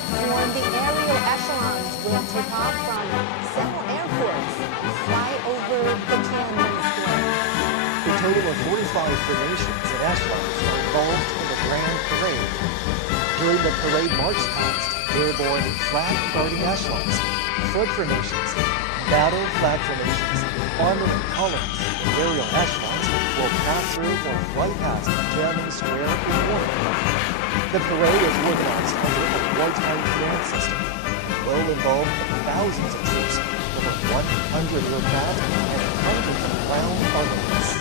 that form the aerial echelons will take off from several airports and fly over the Tiananmen Square. A total of 45 formations and echelons are involved in the Grand Parade. During the parade march past, airborne flag-guarding echelons, foot formations, battle flag formations, armoring columns, and aerial echelons will pass through or fly past Tiananmen Square in the morning. The parade is organized under a wartime command system. It will involve thousands of troops, over 100 aircraft, and hundreds of ground armaments.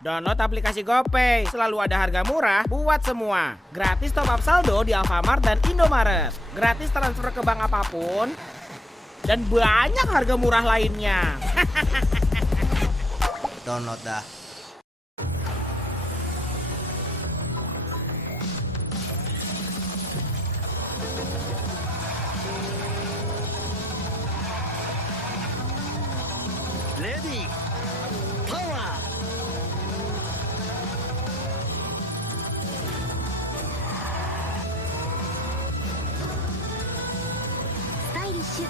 Download aplikasi GoPay, selalu ada harga murah buat semua. Gratis top up saldo di Alfamart dan Indomaret. Gratis transfer ke bank apapun. Dan banyak harga murah lainnya. Download dah. Ready. Power. Stylish.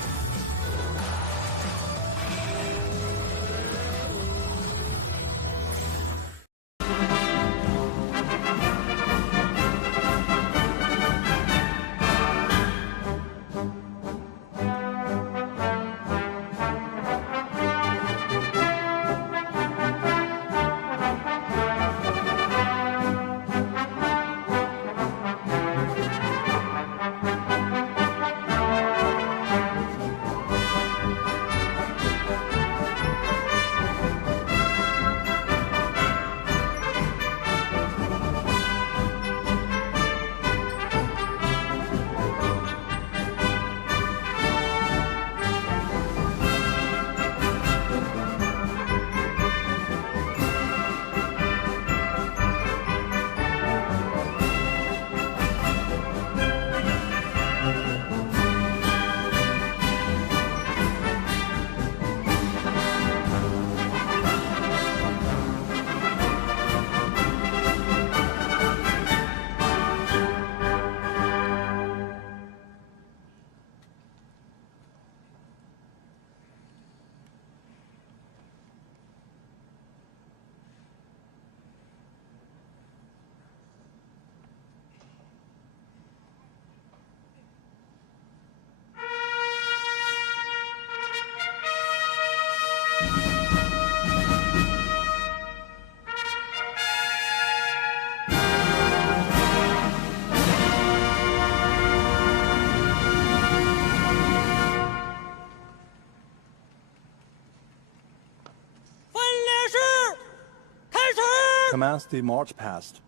Commence the march past.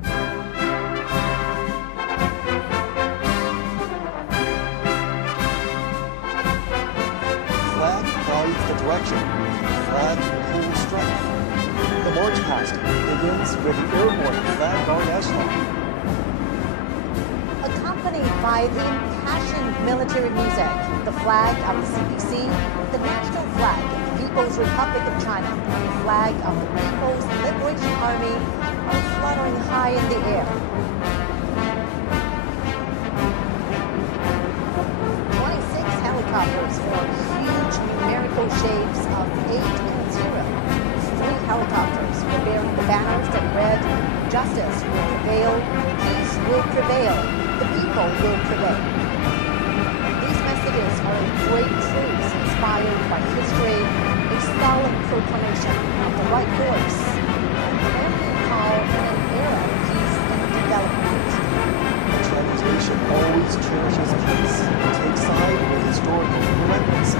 Flag guides the direction. Flag holds strength. The march past begins with the airborne flag guard echelon. Accompanied by the impassioned military music, the flag of the CPC, the national flag of the People's Republic of China, the flag of the People's Liberation Army are fluttering high in the air. 26 helicopters form huge numerical shapes of 8 and 0. 3 helicopters were bearing the banners that read, "Justice will prevail, peace will prevail, the people will prevail." These messages are a great truths inspired by history, a solemn proclamation of the right course, an American call in an era of peace and development. The Chinese nation always cherishes peace and takes side with historical correctness,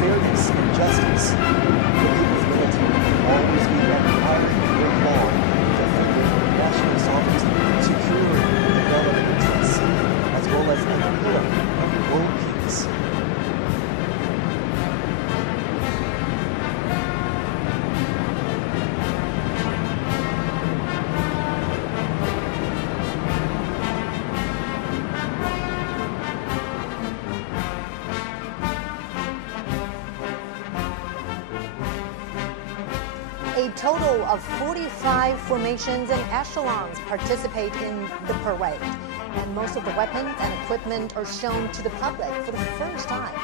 fairness, and justice. The people's military will always be required to work hard, defending national sovereignty, securing development interests, as well as a pillar of world peace. total of 45 formations and echelons participate in the parade. And most of the weapons and equipment are shown to the public for the first time.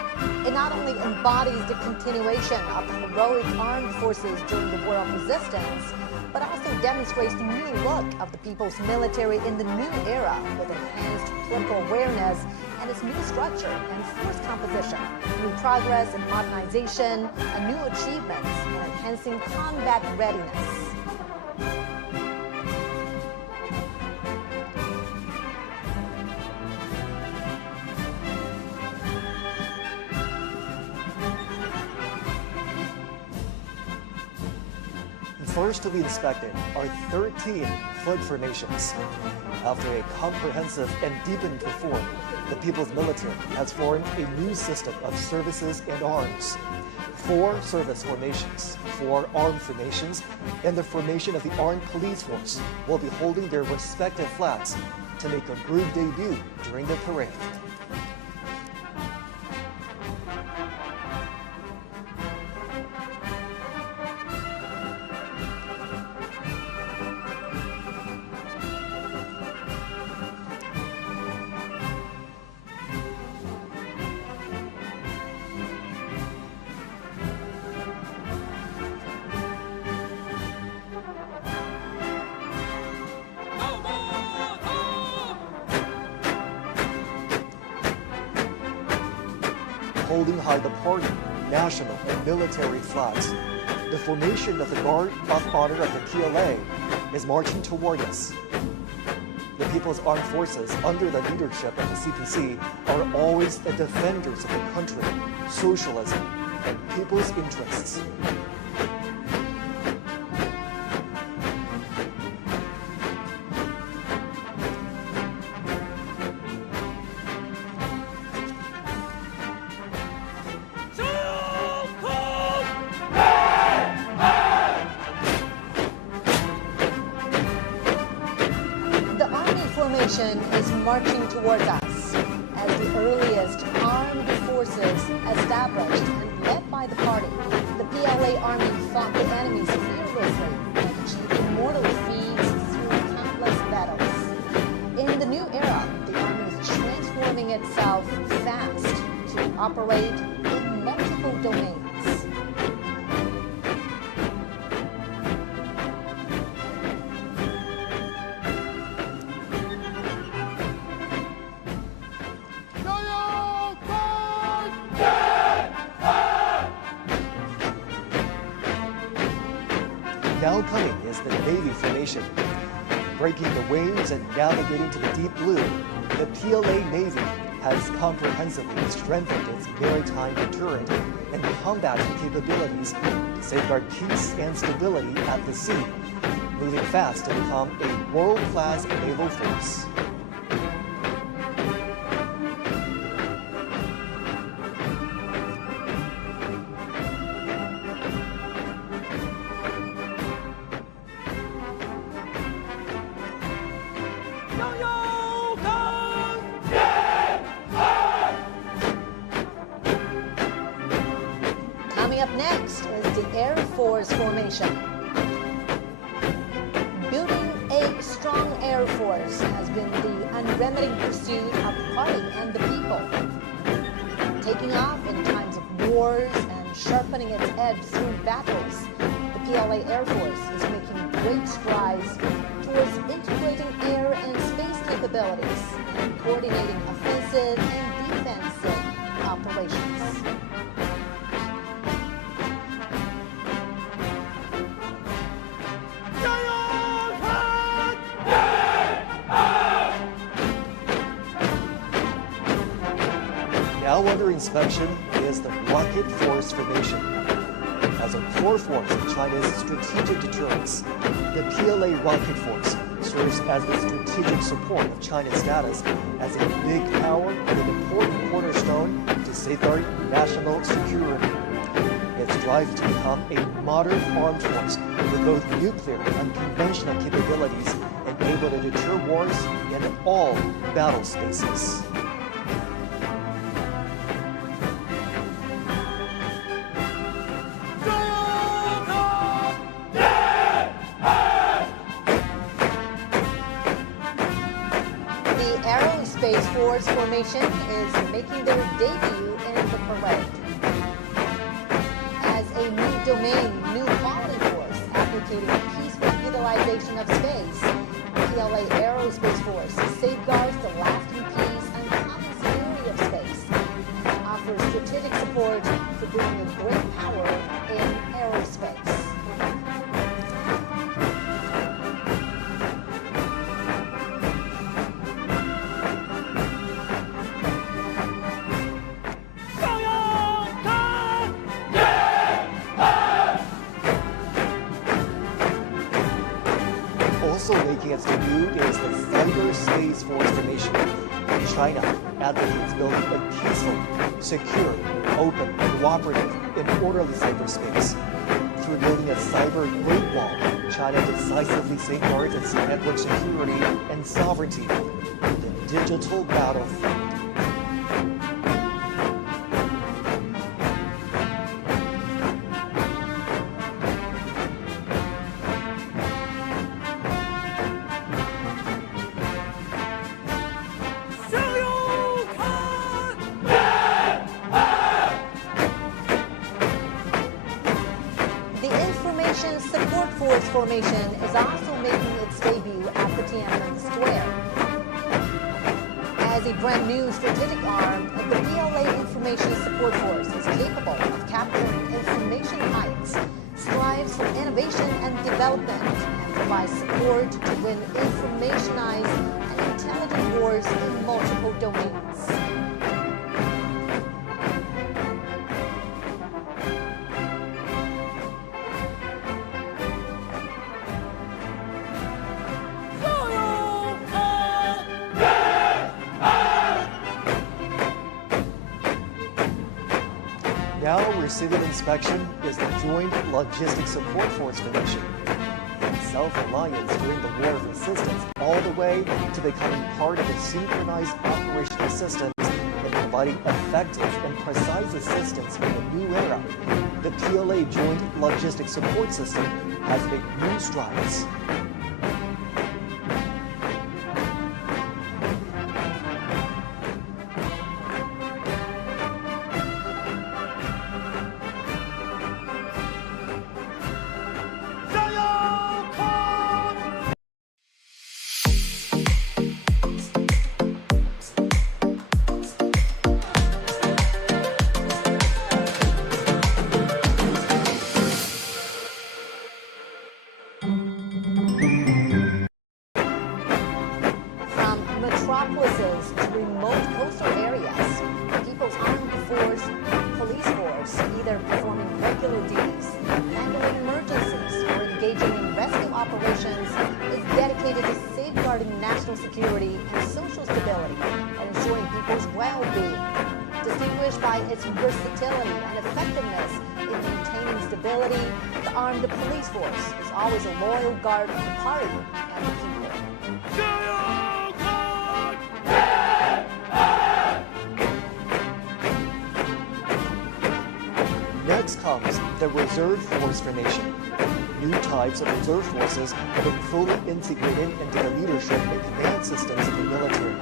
It not only embodies the continuation of the heroic armed forces during the War of Resistance, but also demonstrates the new look of the people's military in the new era with enhanced political awareness and its new structure and force composition, new progress and modernization, and new achievements in enhancing combat readiness. First to be inspected are 13 flood formations. After a comprehensive and deepened reform, the People's Military has formed a new system of services and arms. 4 service formations, 4 armed formations, and the formation of the Armed Police Force will be holding their respective flags to make a group debut during the parade. Holding high the party, national, and military flags. The formation of the Guard of Honor of the PLA is marching toward us. The People's Armed Forces, under the leadership of the CPC, are always the defenders of the country, socialism, and people's interests. Is marching towards us as the earliest armed forces established and led by the party. The PLA army fought the enemies fearlessly and achieved immortal feats through countless battles. In the new era, the army is transforming itself fast to operate in multiple domains. Now coming is the Navy formation. Breaking the waves and navigating to the deep blue, the PLA Navy has comprehensively strengthened its maritime deterrent and combating capabilities to safeguard peace and stability at the sea, moving fast to become a world-class naval force. Coming up next is the Air Force formation. Building a strong Air Force has been the unremitting pursuit of the party and the people. Taking off in times of wars and sharpening its edge through battles, the PLA Air Force is making great strides towards integrating air and space capabilities and coordinating offensive and defensive operations. Now under inspection is the Rocket Force formation. As a core force of China's strategic deterrence, the PLA Rocket Force serves as the strategic support of China's status as a big power and an important cornerstone to safeguard national security. It strives to become a modern armed force with both nuclear and conventional capabilities and able to deter wars in all battle spaces. Space Force formation is making their debut in the parade. As a new domain, new quality force advocating peaceful utilization of space, PLA Aerospace Force safeguards the lasting peace and common security of space, offers strategic support for bringing a great power in aerospace. Also making its debut is the Cyber Space Force formation. China advocates building a peaceful, secure, open, cooperative, and orderly cyberspace. Through building a cyber Great Wall, China decisively safeguards its network security and sovereignty in the digital battlefield. Support Force formation is also making its debut at the Tiananmen Square. As a brand new strategic arm, the PLA Information Support Force is capable of capturing information heights, strives for innovation and development, and provides support to win informationized and intelligent wars in multiple domains. Now receiving inspection is the Joint Logistics Support Force formation. From self-reliance during the War of Resistance all the way to becoming part of a synchronized operational systems and providing effective and precise assistance in the new era, the PLA Joint Logistics Support System has made new strides. Metropolises to remote coastal areas, People's Armed Force, Police Force, either performing regular duties, handling emergencies, or engaging in rescue operations, is dedicated to safeguarding national security and social stability and ensuring people's well-being. Distinguished by its versatility and effectiveness in maintaining stability, the Armed Police Force is always a loyal guard of the party and the people. Next comes the Reserve Force formation. New types of reserve forces have been fully integrated into the leadership and command systems of the military.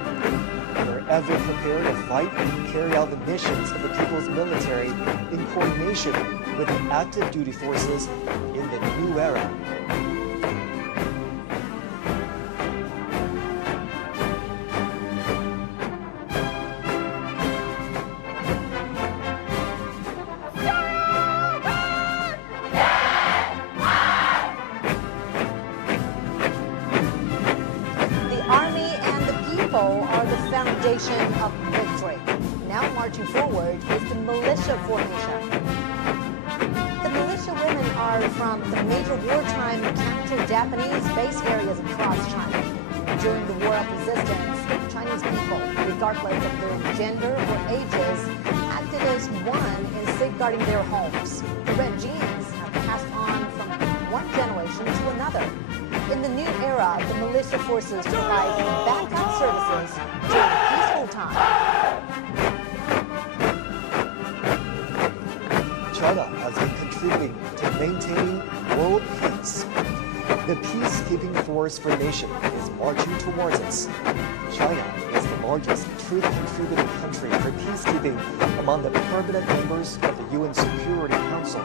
They're ever prepared to fight and carry out the missions of the people's military in coordination with the active duty forces in the new era. Are the foundation of victory. Now marching forward is the militia formation. The militia women are from the major wartime counter-Japanese base areas across China. During the War of Resistance, Chinese people, regardless of their gender or ages, acted as one in safeguarding their homes. The red genes have passed on from one generation to another. In the new era, the militia forces provide backup services during peaceful time. China has been contributing to maintaining world peace. The peacekeeping force formation is marching towards us. China is the largest troop contributing country for peacekeeping among the permanent members of the UN Security Council.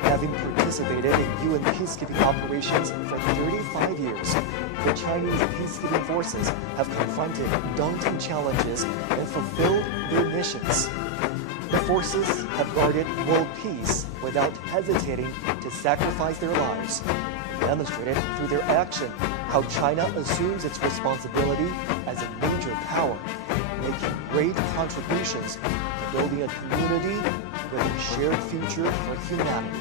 Having participated in UN peacekeeping operations for 35 years, the Chinese peacekeeping forces have confronted daunting challenges and fulfilled their missions. The forces have guarded world peace without hesitating to sacrifice their lives, demonstrated through their action how China assumes its responsibility as a major power, making great contributions to building a community with a shared future for humanity.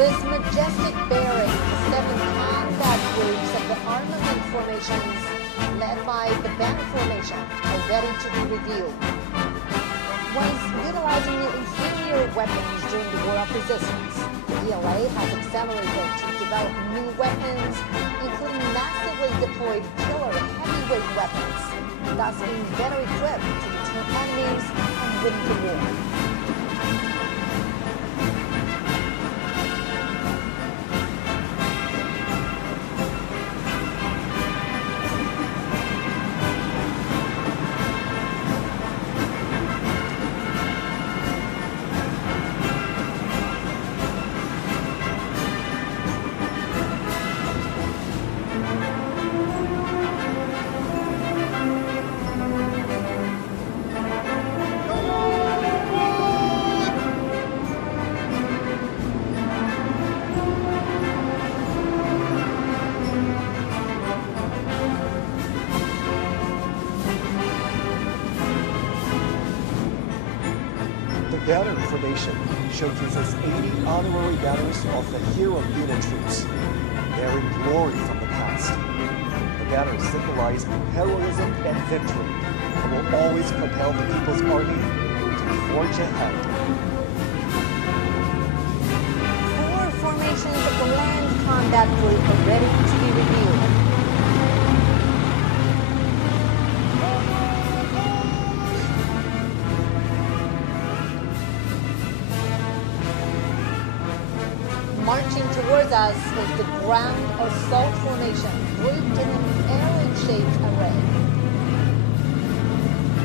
With majestic bearing, the 7 combat groups of the armament formations led by the banner formation are ready to be reviewed. Once utilizing the inferior weapons during the War of Resistance, the PLA has accelerated to develop new weapons, including massively deployed killer heavyweight weapons, thus being better equipped to deter enemies and win the war. Banner formation showcases 80 honorary banners of the hero unit troops, bearing glory from the past. The banners symbolize heroism and victory and will always propel the People's Army to forge ahead. 4 formations of the land combat group are ready to be reviewed. Marching towards us is the ground assault formation, grouped in an arrow-shaped array.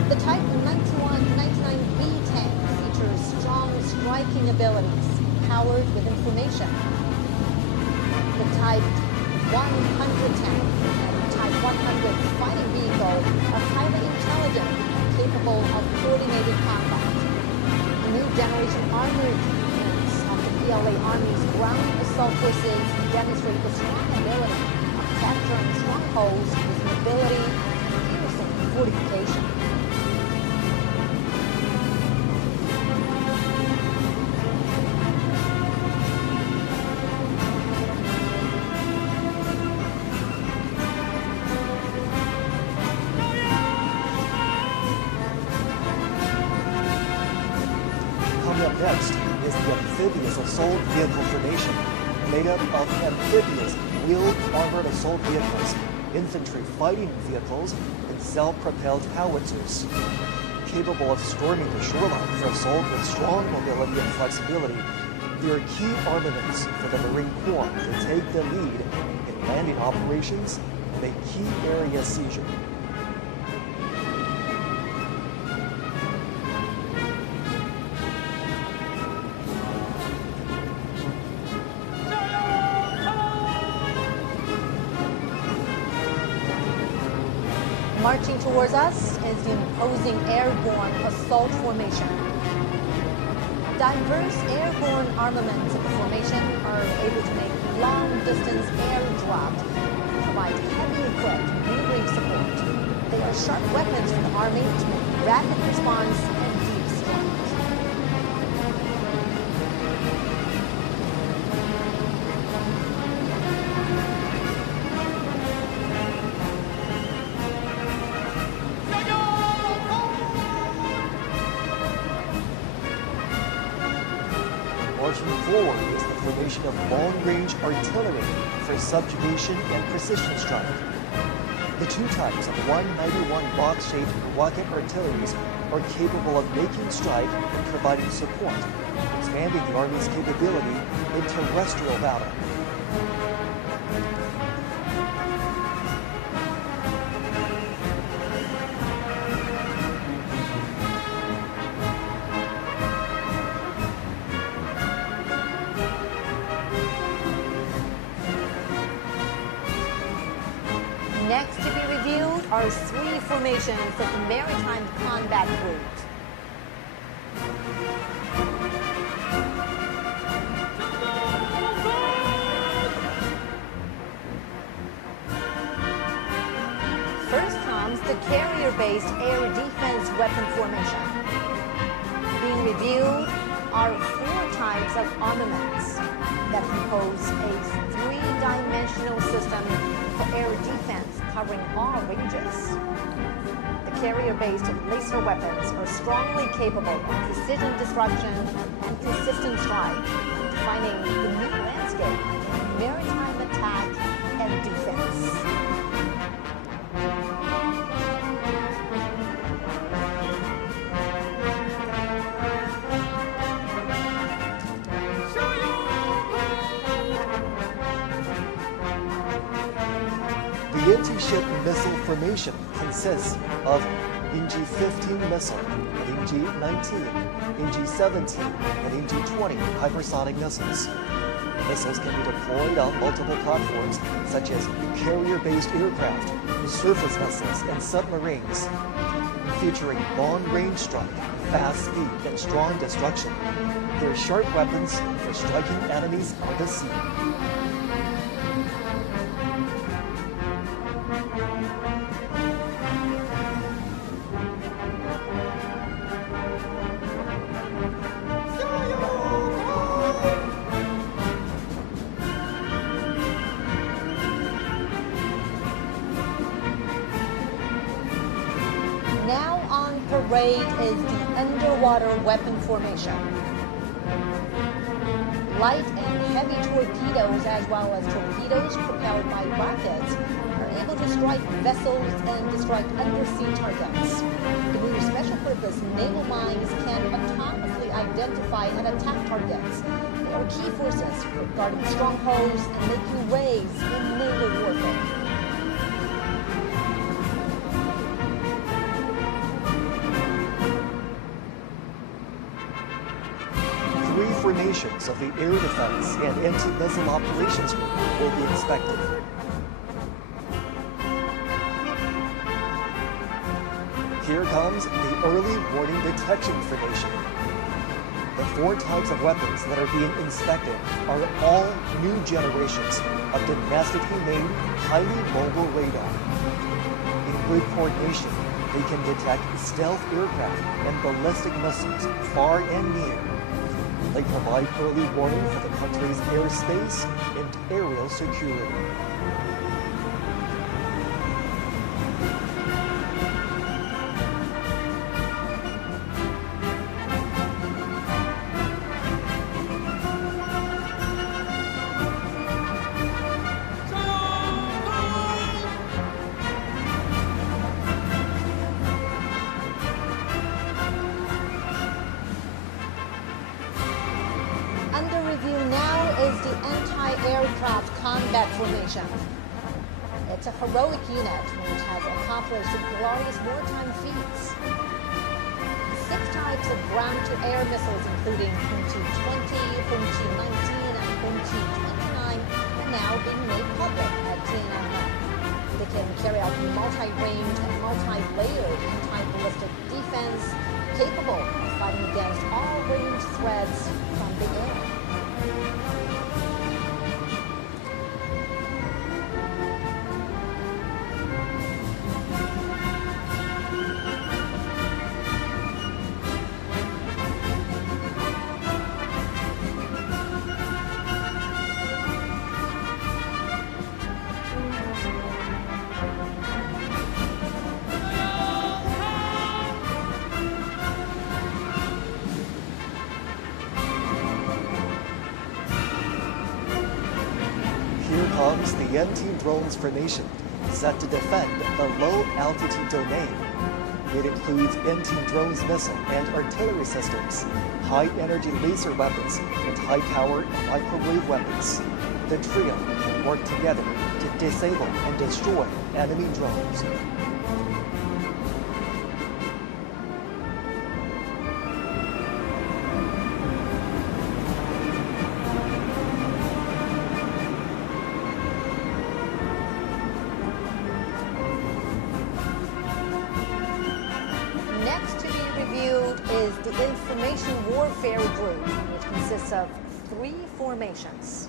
The Type 99B tank features strong striking abilities, powered with information. The Type 100 tank and Type 100 fighting vehicle are highly intelligent and capable of coordinated combat. The new generation armored PLA Army's ground assault forces demonstrate the strong ability of capturing strongholds with mobility and piercing fortification. Coming up next is the amphibious assault vehicle formation, made up of amphibious wheeled armored assault vehicles, infantry fighting vehicles, and self-propelled howitzers. Capable of storming the shoreline for assault with strong mobility and flexibility, they are key armaments for the Marine Corps to take the lead in landing operations and make key area seizure. Marching towards us is the imposing airborne assault formation. Diverse airborne armaments of the formation are able to make long-distance air draft and provide heavy equipped maneuvering support. They are sharp weapons for the Army to make rapid response and deep strike. Marching forward is the formation of long-range artillery for subjugation and precision strike. The two types of 191 box-shaped rocket artilleries are capable of making strike and providing support, expanding the Army's capability in terrestrial battle. Next to be reviewed are three formations of the Maritime Combat Group. First comes the carrier-based air defense weapon formation. Being reviewed are four types of armaments that compose a three-dimensional system for air defense covering all ranges. The carrier-based laser weapons are strongly capable of precision disruption and consistent strike, defining the new landscape in maritime attack and defense. The anti-ship missile formation consists of NG-15 missile and NG-19, NG-17, and NG-20 hypersonic missiles. Missiles can be deployed on multiple platforms such as carrier-based aircraft, surface vessels, and submarines. Featuring long-range strike, fast speed, and strong destruction, they're sharp weapons for striking enemies on the sea. Now on parade is the underwater weapon formation. Light and heavy torpedoes, as well as torpedoes propelled by rockets, are able to strike vessels and destruct undersea targets. The new special purpose naval mines can autonomously identify and attack targets. They are key forces for guarding strongholds and making waves in naval warfare. Three formations of the Air Defense and Anti-Missile Operations Group will be inspected. Here comes the Early Warning Detection Formation. The four types of weapons that are being inspected are all new generations of domestically made, highly mobile radar. In good coordination, they can detect stealth aircraft and ballistic missiles far and near. They provide early warning for the country's airspace and aerial security. Under review now is the anti-aircraft combat formation. It's a heroic unit which has accomplished glorious wartime feats. 6 types of ground-to-air missiles, including HONG-20, HONG-19, and HONG-29, are now being made public at Tiananmen. They can carry out multi-range and multi-layered anti-ballistic defense capable of fighting against all range threats from the air. Here comes the N-Team Drones formation, set to defend the low-altitude domain. It includes N-Team Drones missile and artillery systems, high-energy laser weapons, and high-power and microwave weapons. The trio can work together to disable and destroy enemy drones. Next to be reviewed is the Information Warfare Group, which consists of 3 formations.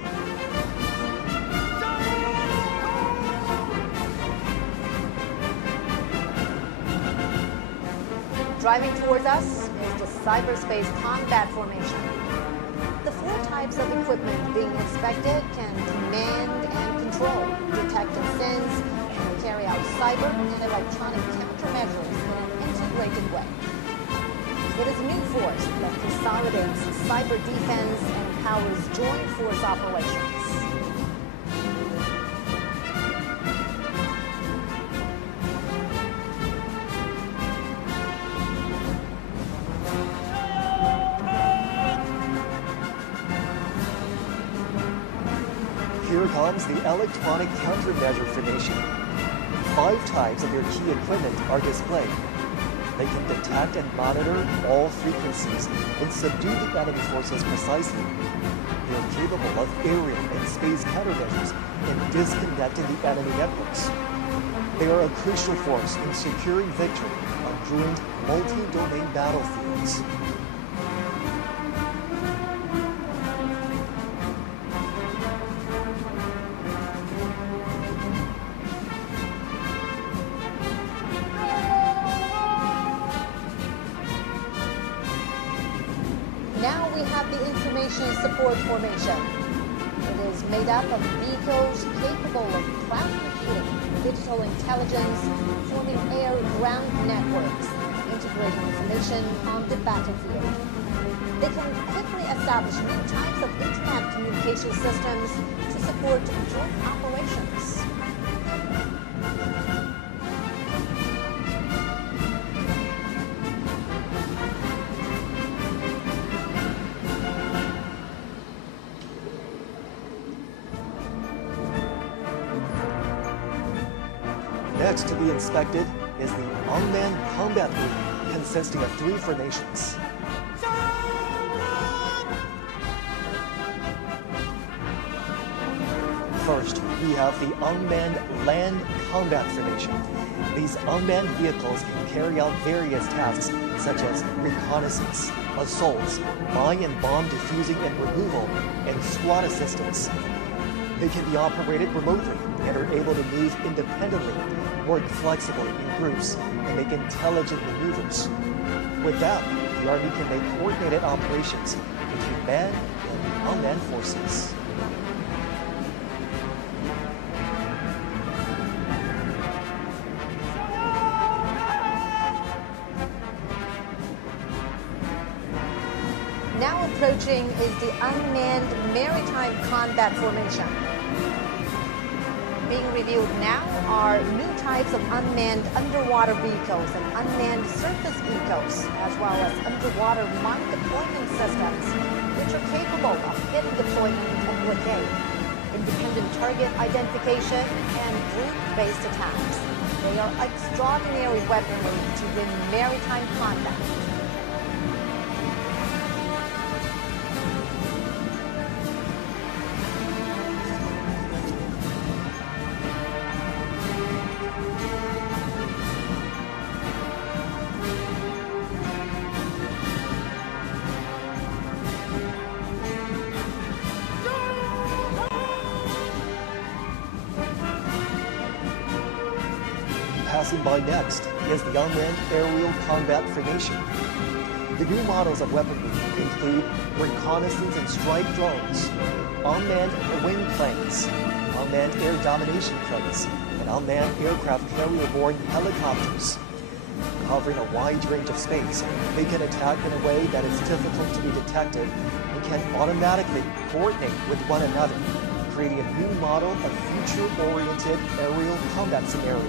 Driving towards us is the Cyberspace Combat Formation. The 4 types of equipment being inspected can command and control, detect and sense, and carry out cyber and electronic countermeasures in an integrated way. It is a new force that consolidates cyber defense and empowers joint force operations. Here comes the Electronic Countermeasure Formation. 5 types of their key equipment are displayed. They can detect and monitor all frequencies and subdue the enemy forces precisely. They are capable of aerial and space countermeasures and disconnecting the enemy networks. They are a crucial force in securing victory on joint multi-domain battlefields. Now we have the Information Support Formation. It is made up of vehicles capable of cloud computing, digital intelligence, forming air-ground networks, integrating information on the battlefield. They can quickly establish new types of internet communication systems to support joint operations. Next to be inspected is the Unmanned Combat Group, consisting of 3 formations. First, we have the Unmanned Land Combat Formation. These unmanned vehicles can carry out various tasks such as reconnaissance, assaults, mine and bomb defusing and removal, and SWAT assistance. They can be operated remotely and are able to move independently, work flexibly in groups, and make intelligent maneuvers. With them, the Army can make coordinated operations between manned and unmanned forces. Now approaching is the Unmanned Maritime Combat Formation. Being reviewed now are new types of unmanned underwater vehicles and unmanned surface vehicles, as well as underwater mine deployment systems, which are capable of hit deployment and blockade, independent target identification, and group-based attacks. They are extraordinary weaponry to win maritime combat. Passing by next is the Unmanned Aerial Combat Formation. The new models of weaponry include reconnaissance and strike drones, unmanned wing planes, unmanned air domination planes, and unmanned aircraft carrier-borne helicopters. Covering a wide range of space, they can attack in a way that is difficult to be detected and can automatically coordinate with one another, creating a new model of future-oriented aerial combat scenario.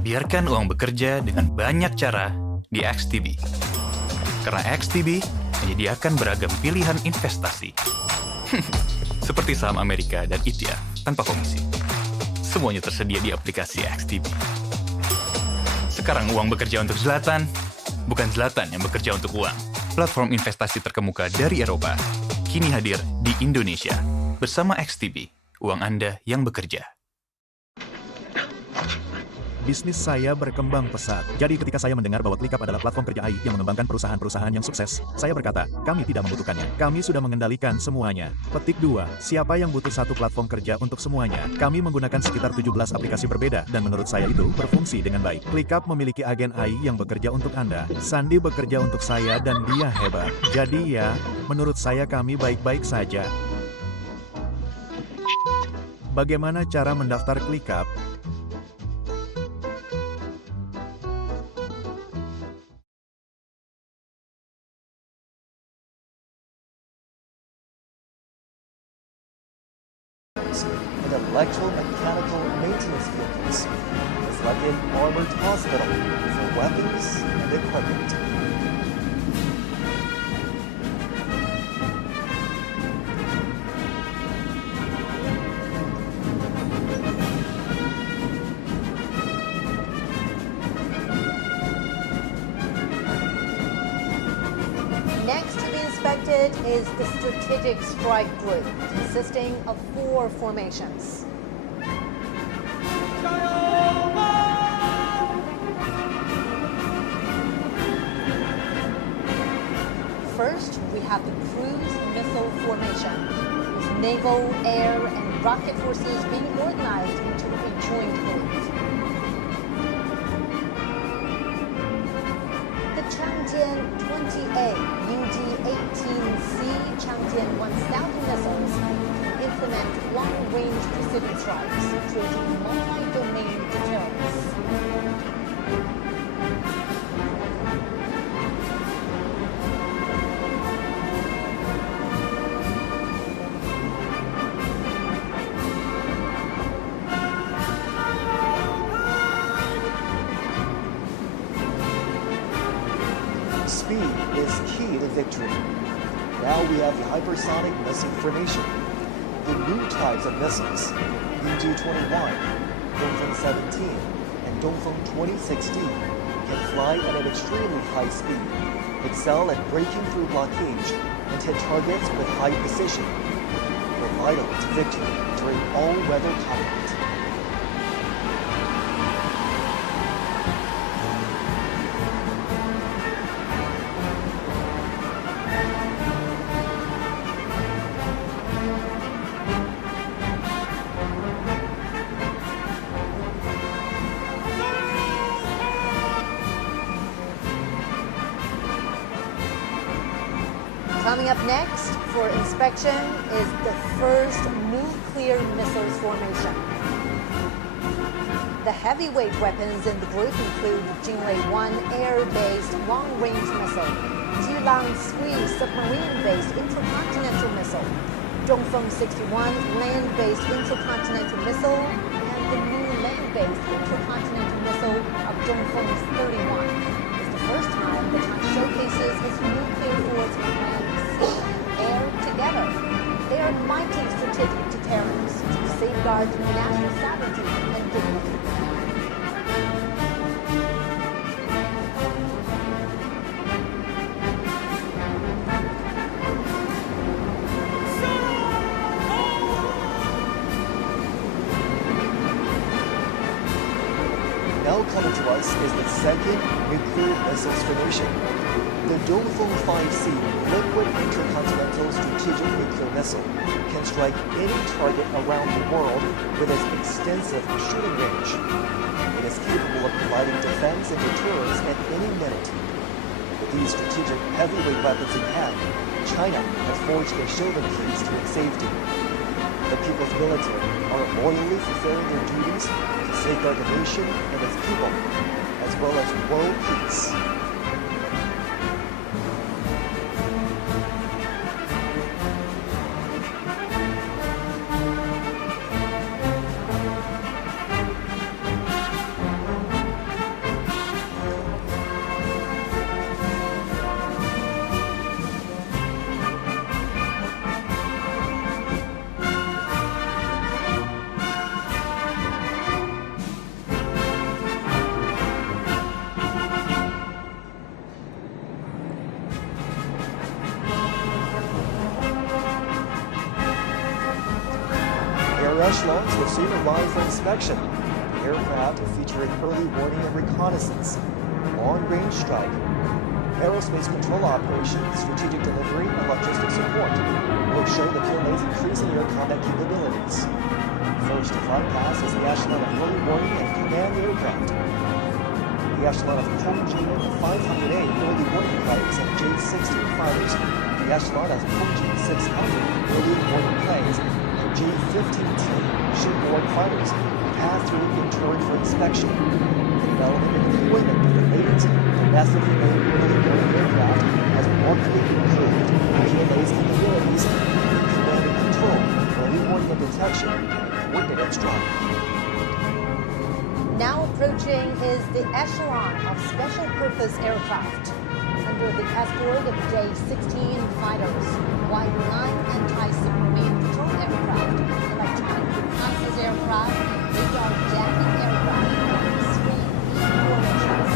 Biarkan uang bekerja dengan banyak cara di XTB. Karena XTB menyediakan beragam pilihan investasi. Seperti saham Amerika dan ETF tanpa komisi. Semuanya tersedia di aplikasi XTB. Sekarang uang bekerja untuk Zlatan, bukan Zlatan yang bekerja untuk uang. Platform investasi terkemuka dari Eropa, kini hadir di Indonesia. Bersama XTB, uang Anda yang bekerja. Bisnis saya berkembang pesat. Jadi ketika saya mendengar bahwa ClickUp adalah platform kerja AI yang mengembangkan perusahaan-perusahaan yang sukses, saya berkata, kami tidak membutuhkannya. Kami sudah mengendalikan semuanya. Petik 2. Siapa yang butuh satu platform kerja untuk semuanya? Kami menggunakan sekitar 17 aplikasi berbeda, dan menurut saya itu berfungsi dengan baik. ClickUp memiliki agen AI yang bekerja untuk Anda. Sandi bekerja untuk saya dan dia hebat. Jadi ya, menurut saya kami baik-baik saja. Bagaimana cara mendaftar ClickUp? And electromechanical maintenance vehicles, just like an armored hospital for weapons and equipment. Next to be inspected is the Strategic Strike Group, consisting of 4 formations. First, we have the Cruise Missile Formation, with naval, air, and rocket forces being organized into a joint group. The Changjian 20A UD-18C Changjian 1000 missiles can implement long-range precision strikes, creating multi-domain deterrence. Speed is key to victory. Now we have the hypersonic missile formation. The new types of missiles, UD-21, Dongfeng 17, and Dongfeng 2016, can fly at an extremely high speed, excel at breaking through blockage, and hit targets with high precision. They're vital to victory during all-weather combat. Coming up next for inspection is the first nuclear missiles formation. The heavyweight weapons in the group include Jinglei-1 air-based long-range missile, Jilang-3 submarine-based intercontinental missile, Dongfeng 61 land-based intercontinental missile, and the new land-based intercontinental missile of Dongfeng 31. It's the first time the China showcases its nuclear warheads land, sea, air together. They are mighty strategic deterrents to safeguard national sovereignty and dignity. coming to us is the second nuclear missiles formation. The Dongfeng 5C liquid intercontinental strategic nuclear missile can strike any target around the world with its extensive shooting range. It is capable of providing defense and deterrence at any minute. With these strategic heavyweight weapons in hand, China has forged a shield of peace to its safety. The people's military are loyally fulfilling their duties to safeguard the nation and its people, as well as world peace. Echelons will soon arrive for inspection. The aircraft featuring early warning and reconnaissance, long-range strike, aerospace control operations, strategic delivery, and logistic support will show the PLA's increasing air combat capabilities. First to fly past is the echelon of early warning and command aircraft. The echelon of Kongjin 500A early warning planes and J-60 fighters. The echelon of Kongjin 600 early warning planes and J-15T shipboard fighters pass through inventory for inspection. The development and deployment of the latest domestically made early warning aircraft has markedly improved the PLA's capabilities in command and control, early warning and detection, and coordinated strike. Now approaching is the echelon of special purpose aircraft. Under the escort of J-16 fighters, Y-9 anti-submarine patrol aircraft, electronic reconnaissance aircraft, radar jamming aircraft, and 3B formations.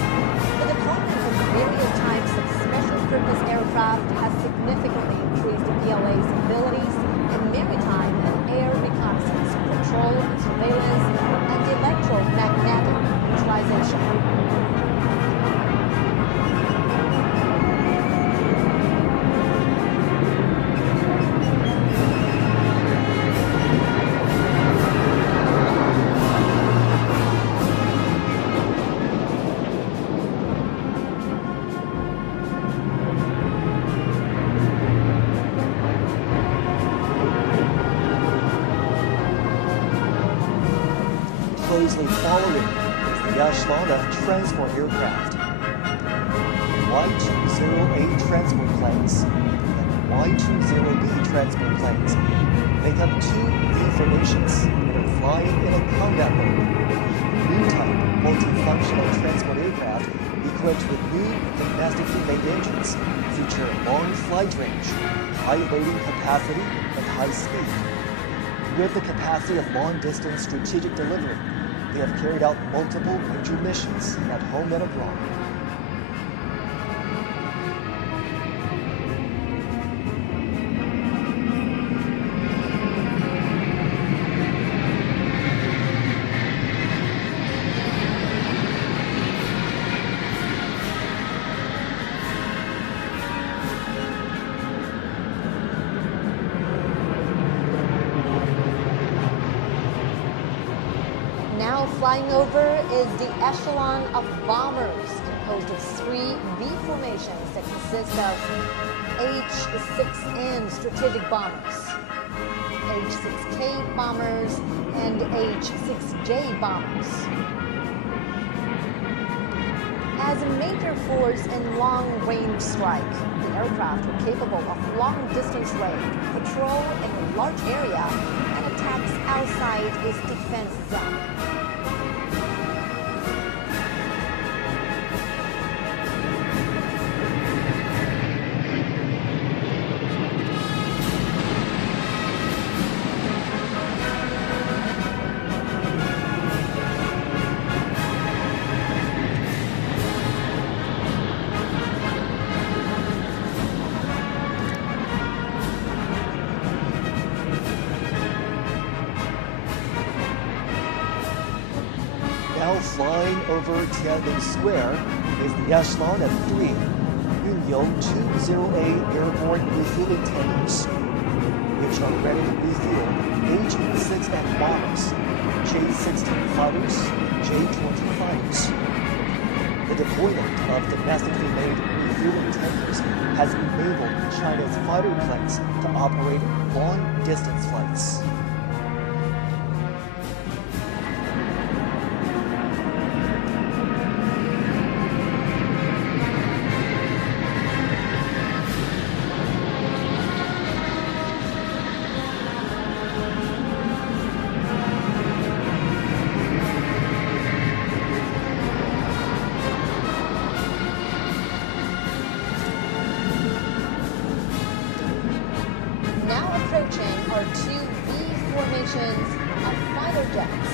The deployment of various types of special purpose aircraft has significantly increased the PLA's abilities in maritime and air reconnaissance, patrol and surveillance, and electromagnetic neutralization. Closely following is the echelon of transport aircraft. Y-20A transport planes and Y-20B transport planes make up two V formations that are flying in a combat mode. New type multifunctional transport aircraft equipped with new domestically made engines feature long flight range, high loading capacity, and high speed. With the capacity of long-distance strategic delivery, they have carried out multiple major missions at home and abroad. Now flying over is the echelon of bombers, composed of 3 V formations that consist of H-6N strategic bombers, H-6K bombers, and H-6J bombers. As a major force in long-range strike, the aircraft were capable of long-distance range, patrol in a large area, and attacks outside its defense zone. over Tiananmen Square is the echelon of 3 Yunyou 208 airborne refueling tankers, which are ready to refuel H-6N bombers, J-16 fighters, J-20 fighters. The deployment of domestically made refueling tankers has enabled China's fighter planes to operate long-distance flights. Approaching are 2 V formations of fighter jets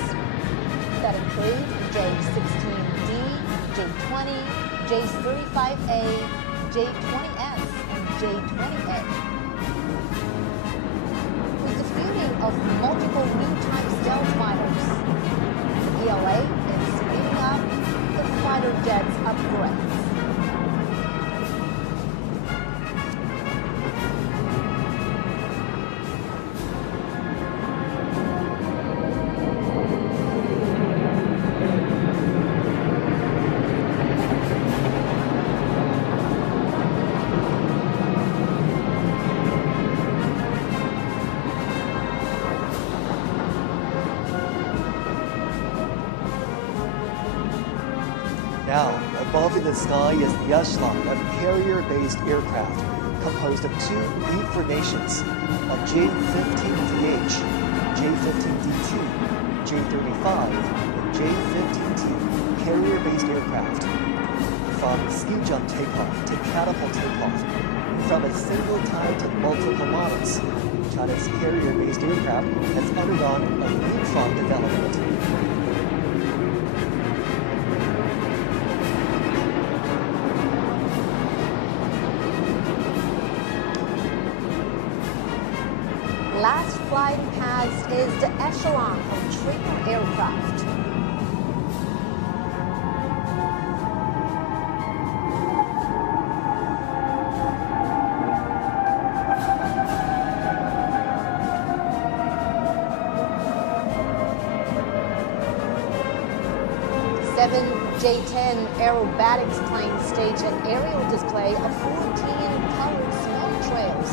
that include J-16D, J-20, J-35A, J-20S, and J-20A. With the fielding of multiple new type stealth fighters, the ELA is speeding up the fighter jets upgrades. Now, above in the sky is the echelon of carrier-based aircraft composed of 2 V formations of J-15DH, J-15D2, J-35, and J-15T carrier-based aircraft. From ski jump takeoff to catapult takeoff, from a single type to multiple models, China's carrier-based aircraft has undergone a leapfrog development. Last flying past is the echelon of trainer aircraft. Seven J-10 aerobatics planes stage an aerial display of 14 colored smoke trails,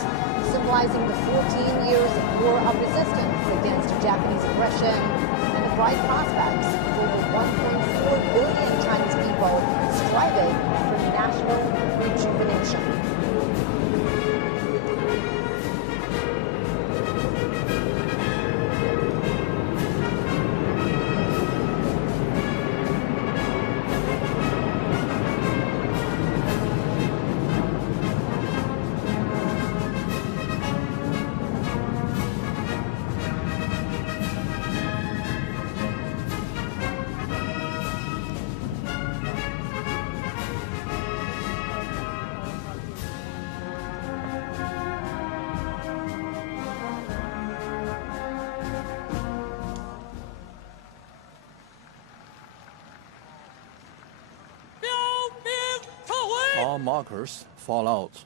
symbolizing the 14 years of war of resistance against Japanese aggression and the bright prospects for over 1.4 billion Chinese people striving for national rejuvenation. All markers fall out.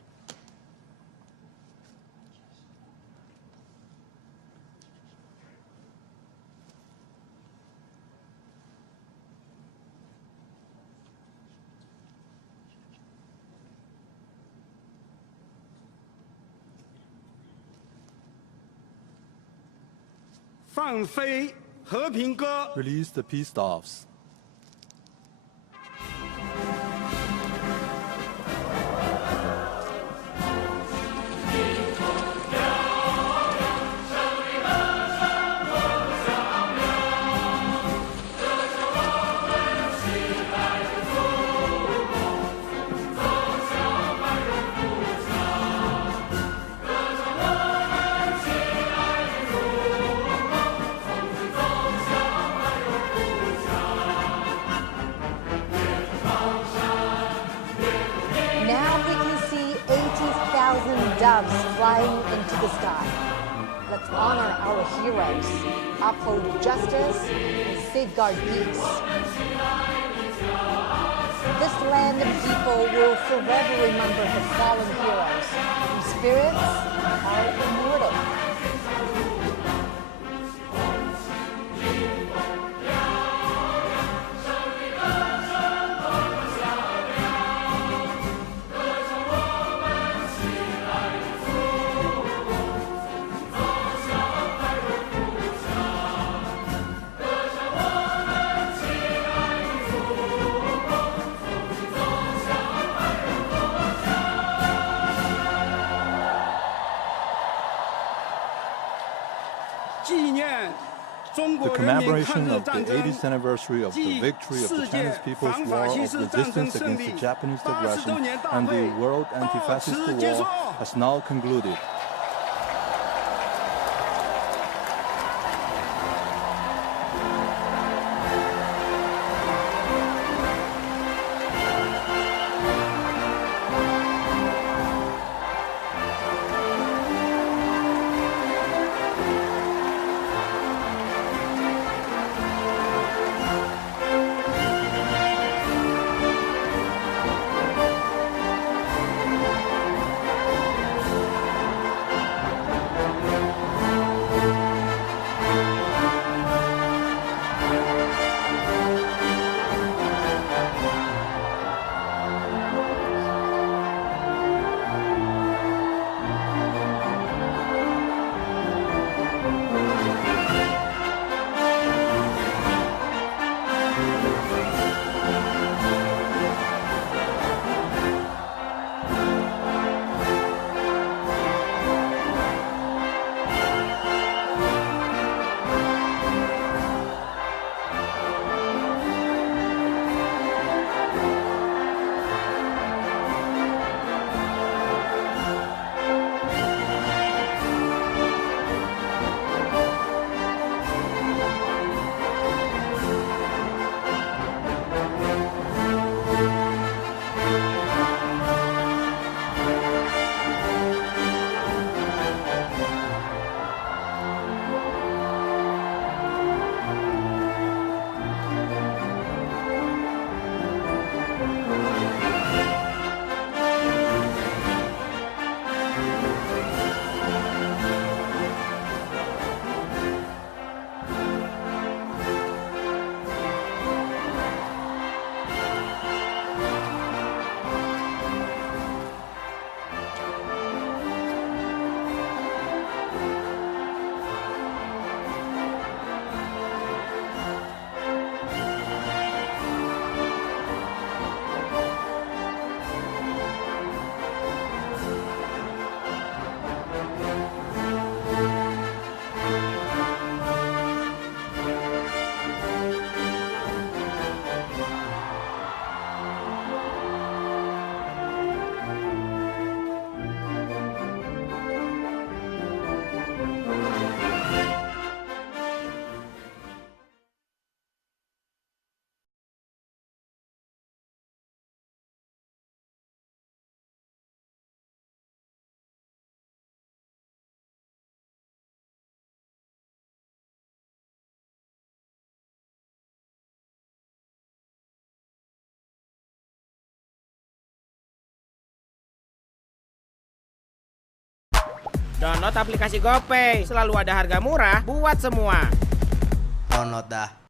Release the peace staffs. Doves flying into the sky. Let's honor our heroes, uphold justice, and safeguard peace. this land and people will forever remember the fallen heroes whose spirits are immortal. The commemoration of the 80th anniversary of the victory of the Chinese People's War of Resistance against the Japanese aggression and the World Anti-Fascist War has now concluded. Download aplikasi GoPay, selalu ada harga murah buat semua. Download dah.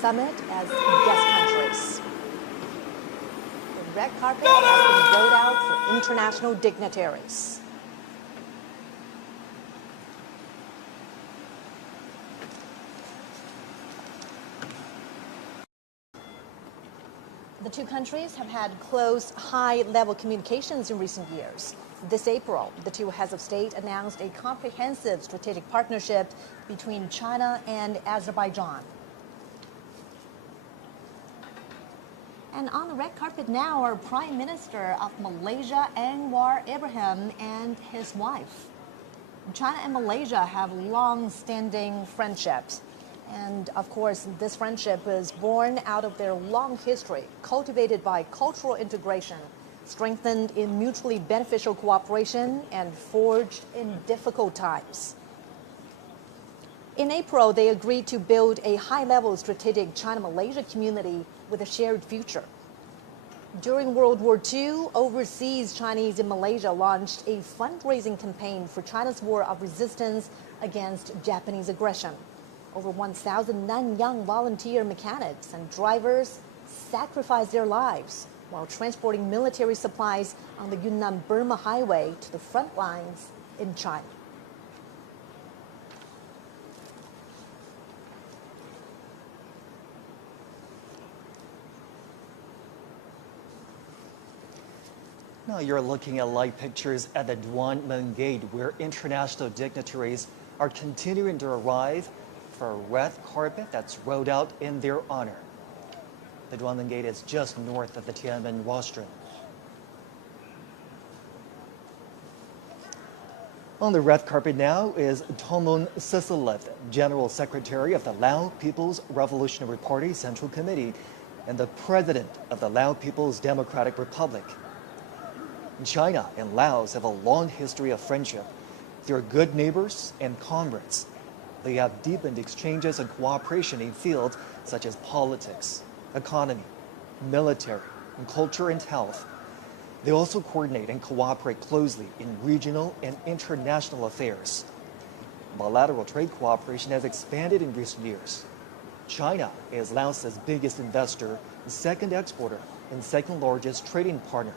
summit as guest countries. The red carpet has been rolled out for international dignitaries. The two countries have had close, high-level communications in recent years. This April, the two heads of state announced a comprehensive strategic partnership between China and Azerbaijan. And on the red carpet now are Prime Minister of Malaysia, Anwar Ibrahim, and his wife. China and Malaysia have long-standing friendships. And of course, this friendship is born out of their long history, cultivated by cultural integration, strengthened in mutually beneficial cooperation, and forged in difficult times. In April, they agreed to build a high-level strategic China-Malaysia community with a shared future. During World War II, overseas Chinese in Malaysia launched a fundraising campaign for China's war of resistance against Japanese aggression. Over 1,000 non-young volunteer mechanics and drivers sacrificed their lives while transporting military supplies on the Yunnan-Burma highway to the front lines in China. Now you're looking at live pictures at the Duanmen Gate, where international dignitaries are continuing to arrive for a red carpet that's rolled out in their honor. The Duanmen Gate is just north of the Tiananmen rostrum. On the red carpet now is Tomon Sisilev, General Secretary of the Lao People's Revolutionary Party Central Committee and the President of the Lao People's Democratic Republic. China and Laos have a long history of friendship. They're good neighbors and comrades. They have deepened exchanges and cooperation in fields such as politics, economy, military, and culture and health. They also coordinate and cooperate closely in regional and international affairs. Bilateral trade cooperation has expanded in recent years. China is Laos's biggest investor, second exporter, and second largest trading partner.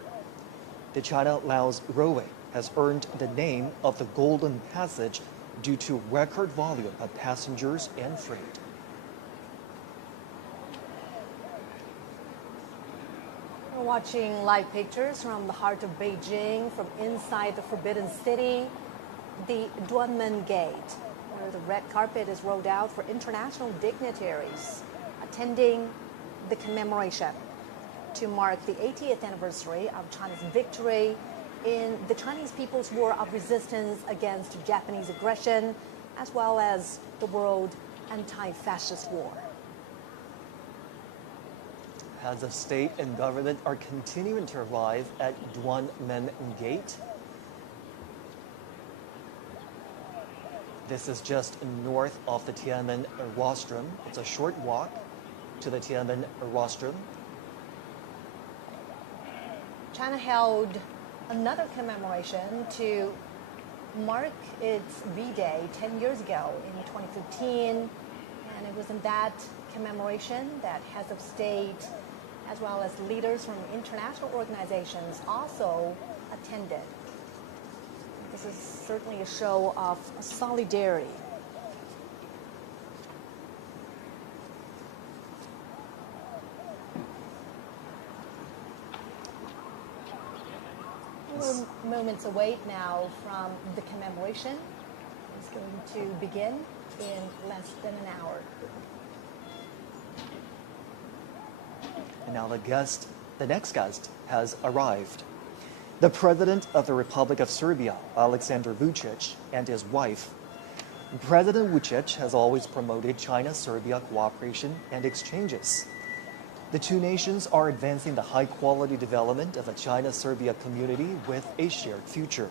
The China-Laos Railway has earned the name of the Golden Passage due to record volume of passengers and freight. We're watching live pictures from the heart of Beijing, from inside the Forbidden City, the Duanmen Gate, where the red carpet is rolled out for international dignitaries attending the commemoration to mark the 80th anniversary of China's victory in the Chinese People's War of Resistance against Japanese aggression, as well as the World Anti-Fascist War. Heads of state and government are continuing to arrive at Duanmen Gate. This is just north of the Tiananmen rostrum. It's a short walk to the Tiananmen rostrum. China held another commemoration to mark its V-Day 10 years ago in 2015, and it was in that commemoration that heads of state as well as leaders from international organizations also attended. This is certainly a show of solidarity. Moments await now from the commemoration. It's going to begin in less than an hour. And now the next guest has arrived. The President of the Republic of Serbia, Aleksandar Vučić, and his wife. President Vučić has always promoted China-Serbia cooperation and exchanges. The two nations are advancing the high-quality development of a China-Serbia community with a shared future.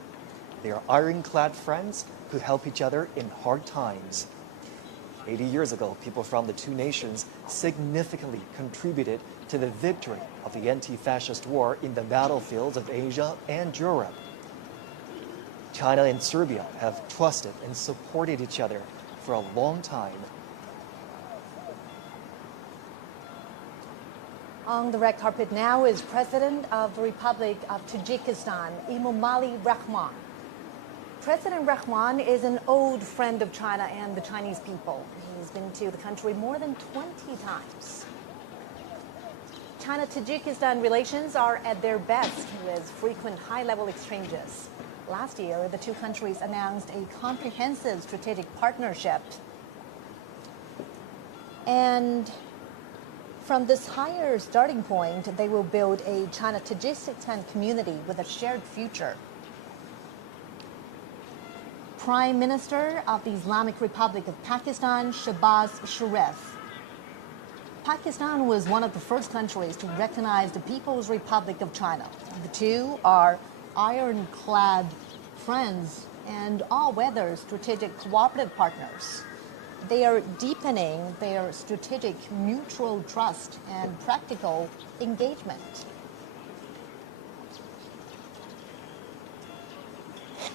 They are ironclad friends who help each other in hard times. 80 years ago, people from the two nations significantly contributed to the victory of the anti-fascist war in the battlefields of Asia and Europe. China and Serbia have trusted and supported each other for a long time. On the red carpet now is President of the Republic of Tajikistan, Emomali Rahmon. President Rahmon is an old friend of China and the Chinese people. He's been to the country more than 20 times. China-Tajikistan relations are at their best with frequent high-level exchanges. Last year, the two countries announced a comprehensive strategic partnership. And from this higher starting point, they will build a China-Tajikistan community with a shared future. Prime Minister of the Islamic Republic of Pakistan, Shehbaz Sharif. Pakistan was one of the first countries to recognize the People's Republic of China. The two are ironclad friends and all-weather strategic cooperative partners. They are deepening their strategic mutual trust and practical engagement.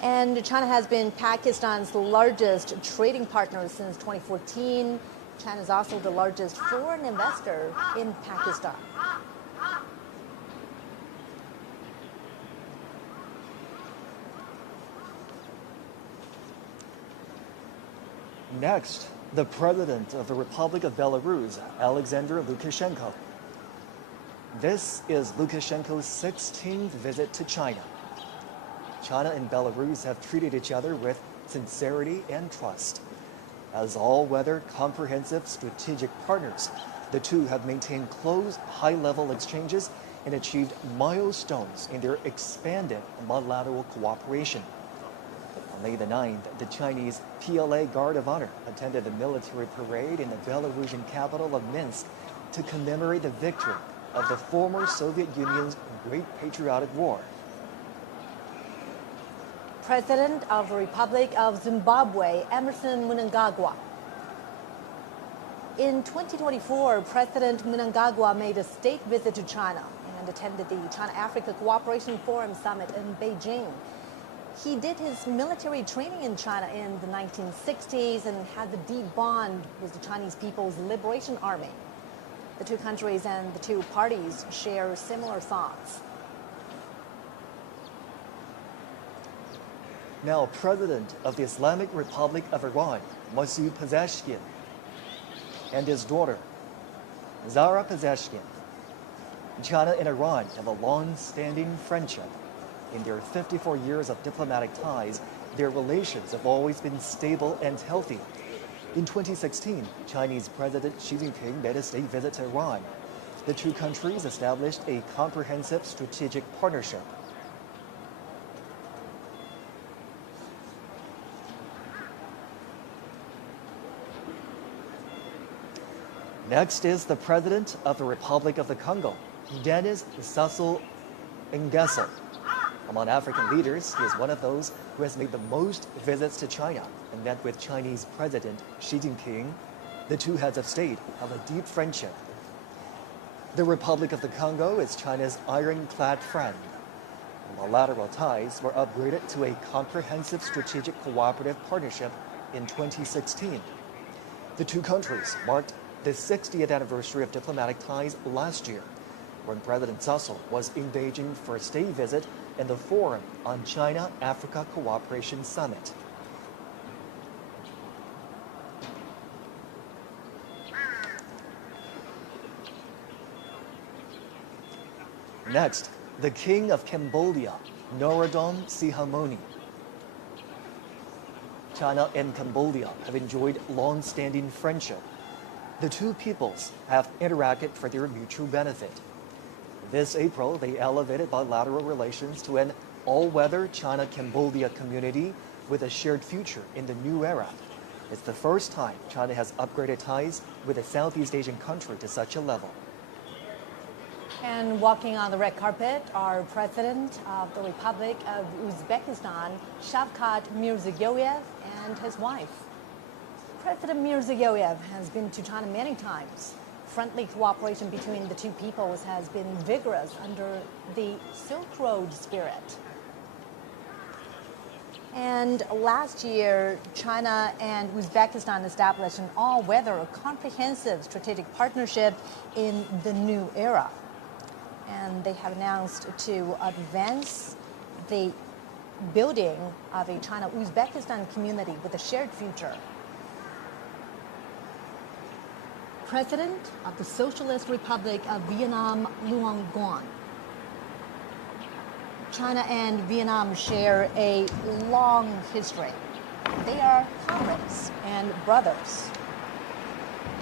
And China has been Pakistan's largest trading partner since 2014. China is also the largest foreign investor in Pakistan. Next, the President of the Republic of Belarus, Alexander Lukashenko. This is Lukashenko's 16th visit to China. China and Belarus have treated each other with sincerity and trust. As all-weather, comprehensive strategic partners, the two have maintained close, high-level exchanges and achieved milestones in their expanded bilateral cooperation. On May the 9th, the Chinese PLA Guard of Honor attended the military parade in the Belarusian capital of Minsk to commemorate the victory of the former Soviet Union's Great Patriotic War. President of the Republic of Zimbabwe, Emmerson Mnangagwa. In 2024, President Mnangagwa made a state visit to China and attended the China-Africa Cooperation Forum Summit in Beijing. He did his military training in China in the 1960s and had the deep bond with the Chinese People's Liberation Army. The two countries and the two parties share similar thoughts. Now, President of the Islamic Republic of Iran, Masoud Pezeshkian, and his daughter, Zahra Pezeshkian. China and Iran have a long-standing friendship. In their 54 years of diplomatic ties, their relations have always been stable and healthy. In 2016, Chinese President Xi Jinping made a state visit to Iran. The two countries established a comprehensive strategic partnership. Next is the President of the Republic of the Congo, Denis Sassou Nguesso. Among African leaders, he is one of those who has made the most visits to China and met with Chinese President Xi Jinping. The two heads of state have a deep friendship. The Republic of the Congo is China's ironclad friend. Bilateral ties were upgraded to a comprehensive strategic cooperative partnership in 2016. The two countries marked the 60th anniversary of diplomatic ties last year, when President Sassou was in Beijing for a state visit and the Forum on China-Africa Cooperation Summit. Next, the King of Cambodia, Norodom Sihamoni. China and Cambodia have enjoyed long-standing friendship. The two peoples have interacted for their mutual benefit. This April, they elevated bilateral relations to an all-weather China-Cambodia community with a shared future in the new era. It's the first time China has upgraded ties with a Southeast Asian country to such a level. And walking on the red carpet are President of the Republic of Uzbekistan, Shavkat Mirziyoyev, and his wife. President Mirziyoyev has been to China many times. Friendly cooperation between the two peoples has been vigorous under the Silk Road spirit. And last year, China and Uzbekistan established an all-weather comprehensive strategic partnership in the new era. and they have announced to advance the building of a China-Uzbekistan community with a shared future. President of the Socialist Republic of Vietnam, Luong Quan. China and Vietnam share a long history. They are comrades and brothers.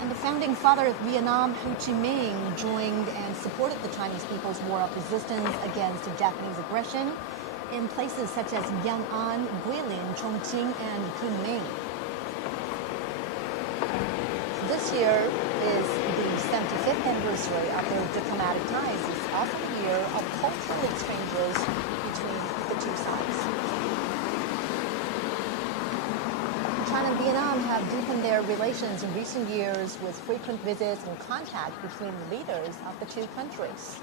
And the founding father of Vietnam, Ho Chi Minh, joined and supported the Chinese people's war of resistance against Japanese aggression in places such as Yang'an, Guilin, Chongqing, and Kunming. This year is the 75th anniversary of their diplomatic ties. It's also a year of cultural exchanges between the two sides. China and Vietnam have deepened their relations in recent years with frequent visits and contact between the leaders of the two countries.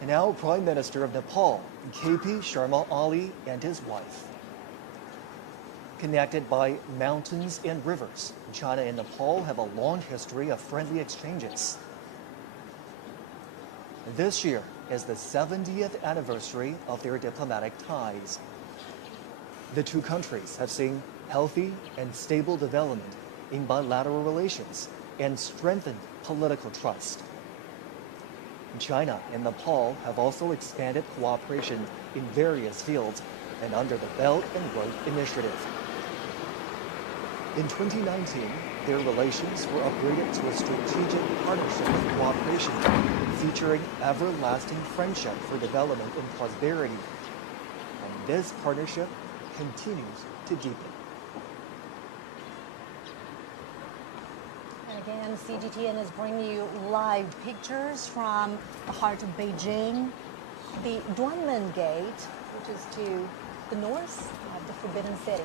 And now, Prime Minister of Nepal, KP Sharma Ali, and his wife. Connected by mountains and rivers, China and Nepal have a long history of friendly exchanges. This year is the 70th anniversary of their diplomatic ties. The two countries have seen healthy and stable development in bilateral relations and strengthened political trust. China and Nepal have also expanded cooperation in various fields and under the Belt and Road Initiative. In 2019, their relations were upgraded to a strategic partnership of cooperation featuring everlasting friendship for development and prosperity. And this partnership continues to deepen. And again, CGTN is bringing you live pictures from the heart of Beijing, the Duanmen Gate, which is to the north of the Forbidden City.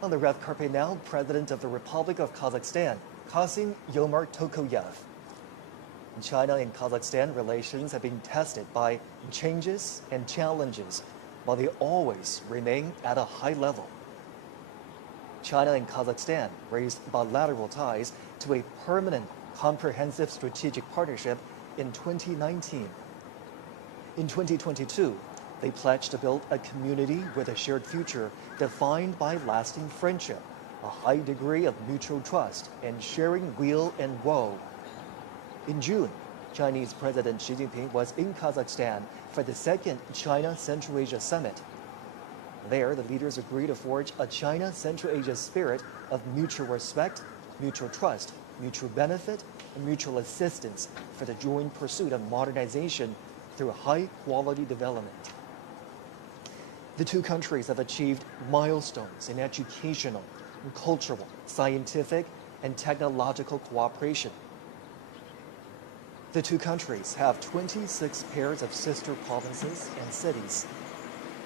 On the red carpet now, President of the Republic of Kazakhstan, Kassym-Jomart Tokayev. China and Kazakhstan relations have been tested by changes and challenges, but they always remain at a high level. China and Kazakhstan raised bilateral ties to a permanent, comprehensive strategic partnership in 2019. In 2022, they pledged to build a community with a shared future defined by lasting friendship, a high degree of mutual trust, and sharing weal and woe. In June, Chinese President Xi Jinping was in Kazakhstan for the second China-Central Asia Summit. There, the leaders agreed to forge a China-Central Asia spirit of mutual respect, mutual trust, mutual benefit, and mutual assistance for the joint pursuit of modernization through high-quality development. The two countries have achieved milestones in educational, cultural, scientific, and technological cooperation. The two countries have 26 pairs of sister provinces and cities.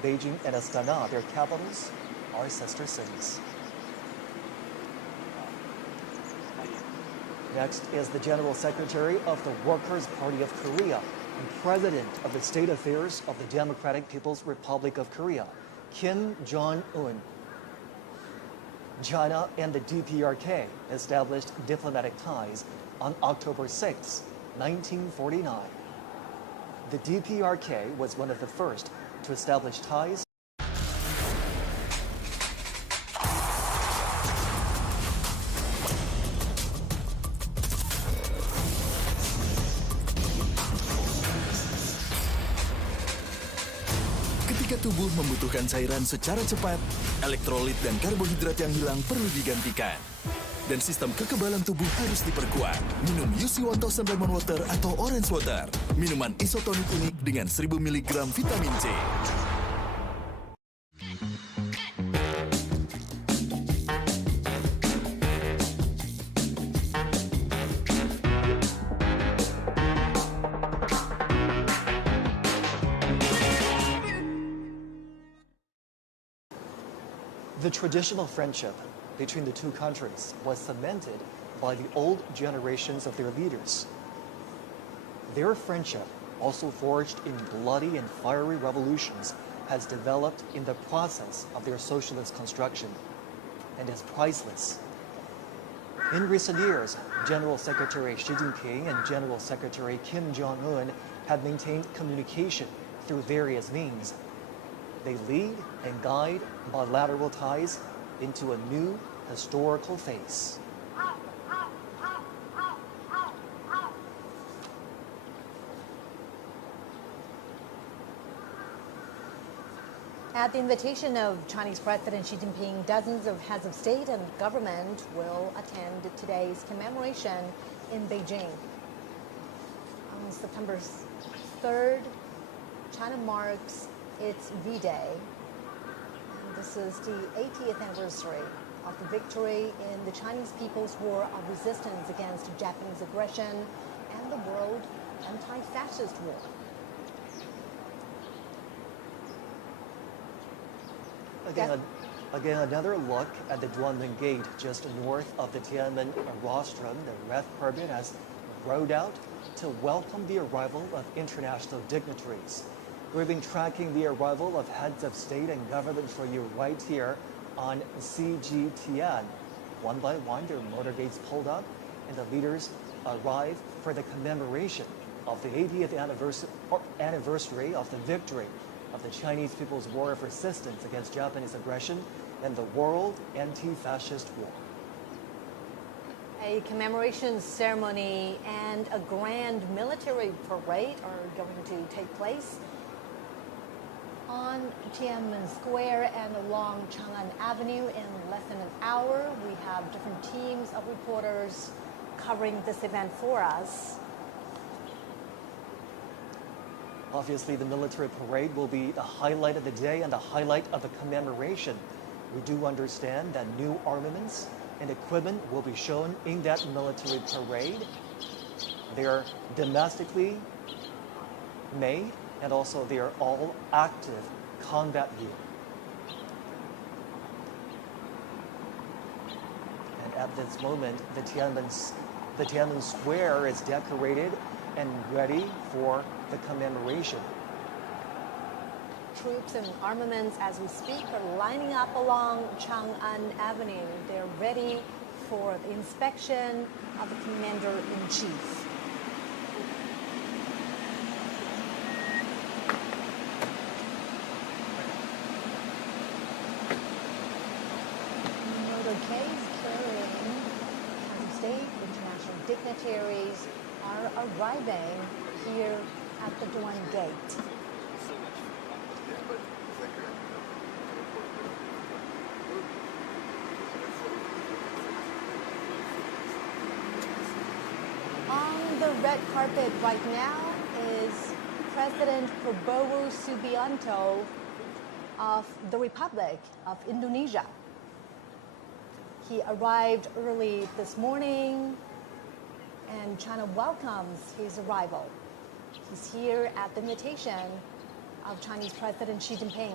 Beijing and Astana, their capitals, are sister cities. Next is the General Secretary of the Workers' Party of Korea and President of the State Affairs of the Democratic People's Republic of Korea, Kim Jong-un. China and the DPRK established diplomatic ties on October 6, 1949. The DPRK was one of the first to establish ties. Ketika tubuh membutuhkan cairan secara cepat, elektrolit dan karbohidrat yang hilang perlu digantikan. Dan sistem kekebalan tubuh harus diperkuat. Minum UC 1000 Lemon Water atau Orange Water. Minuman isotonik unik dengan 1000 mg vitamin C. The traditional friendship between the two countries was cemented by the old generations of their leaders. Their friendship, also forged in bloody and fiery revolutions, has developed in the process of their socialist construction and is priceless. In recent years, General Secretary Xi Jinping and General Secretary Kim Jong-un have maintained communication through various means. They lead and guide bilateral ties into a new historical phase. At the invitation of Chinese President Xi Jinping, dozens of heads of state and government will attend today's commemoration in Beijing. On September 3rd, China marks its V-Day. And this is the 80th anniversary of the victory in the Chinese People's War of Resistance against Japanese aggression and the World Anti-Fascist War. Again, another look at the Duanmen Gate just north of the Tiananmen rostrum. The red carpet has rolled out to welcome the arrival of international dignitaries. We've been tracking the arrival of heads of state and government for you right here on CGTN. One by one, their motorcades pulled up, and the leaders arrive for the commemoration of the 80th anniversary of the victory of the Chinese People's War of Resistance against Japanese aggression and the World Anti-Fascist War. A commemoration ceremony and a grand military parade are going to take place on Tiananmen Square and along Chang'an Avenue in less than an hour. We have different teams of reporters covering this event for us. Obviously, the military parade will be the highlight of the day and the highlight of the commemoration. We do understand that new armaments and equipment will be shown in that military parade. They are domestically made, and also they are all active combat gear. And at this moment, the Tiananmen Square is decorated and ready for the commemoration. Troops and armaments, as we speak, are lining up along Chang'an Avenue. They're ready for the inspection of the Commander-in-Chief. Motorcades carrying heads of state, international dignitaries are arriving here at the Duan Gate. On the red carpet right now is President Prabowo Subianto of the Republic of Indonesia. He arrived early this morning, and China welcomes his arrival. He's here at the invitation of Chinese President Xi Jinping.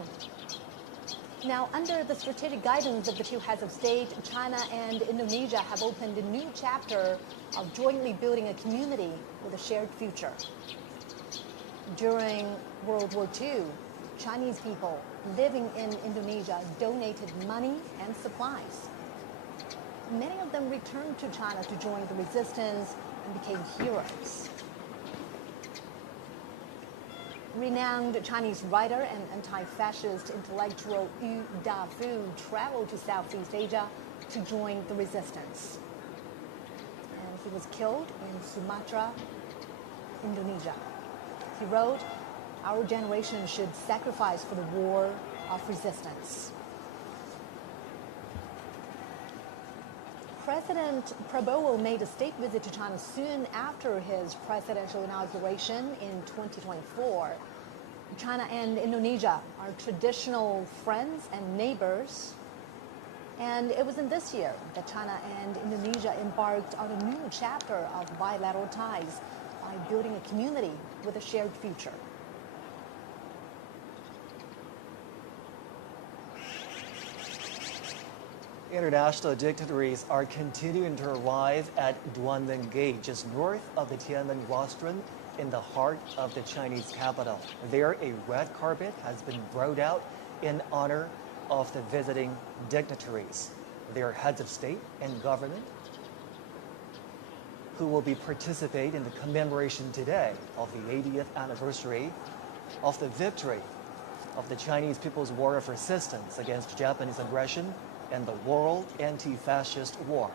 Now, under the strategic guidance of the two heads of state, China and Indonesia have opened a new chapter of jointly building a community with a shared future. During World War II, Chinese people living in Indonesia donated money and supplies. Many of them returned to China to join the resistance and became heroes. Renowned Chinese writer and anti-fascist intellectual Yu Dafu traveled to Southeast Asia to join the resistance. And he was killed in Sumatra, Indonesia. He wrote, "Our generation should sacrifice for the war of resistance." President Prabowo made a state visit to China soon after his presidential inauguration in 2024. China and Indonesia are traditional friends and neighbors. And it was in this year that China and Indonesia embarked on a new chapter of bilateral ties by building a community with a shared future. International dignitaries are continuing to arrive at Duanmen Gate, just north of the Tiananmen rostrum in the heart of the Chinese capital. There, a red carpet has been rolled out in honor of the visiting dignitaries. They are heads of state and government who will be participating in the commemoration today of the 80th anniversary of the victory of the Chinese People's War of Resistance against Japanese aggression and the World Anti-Fascist War.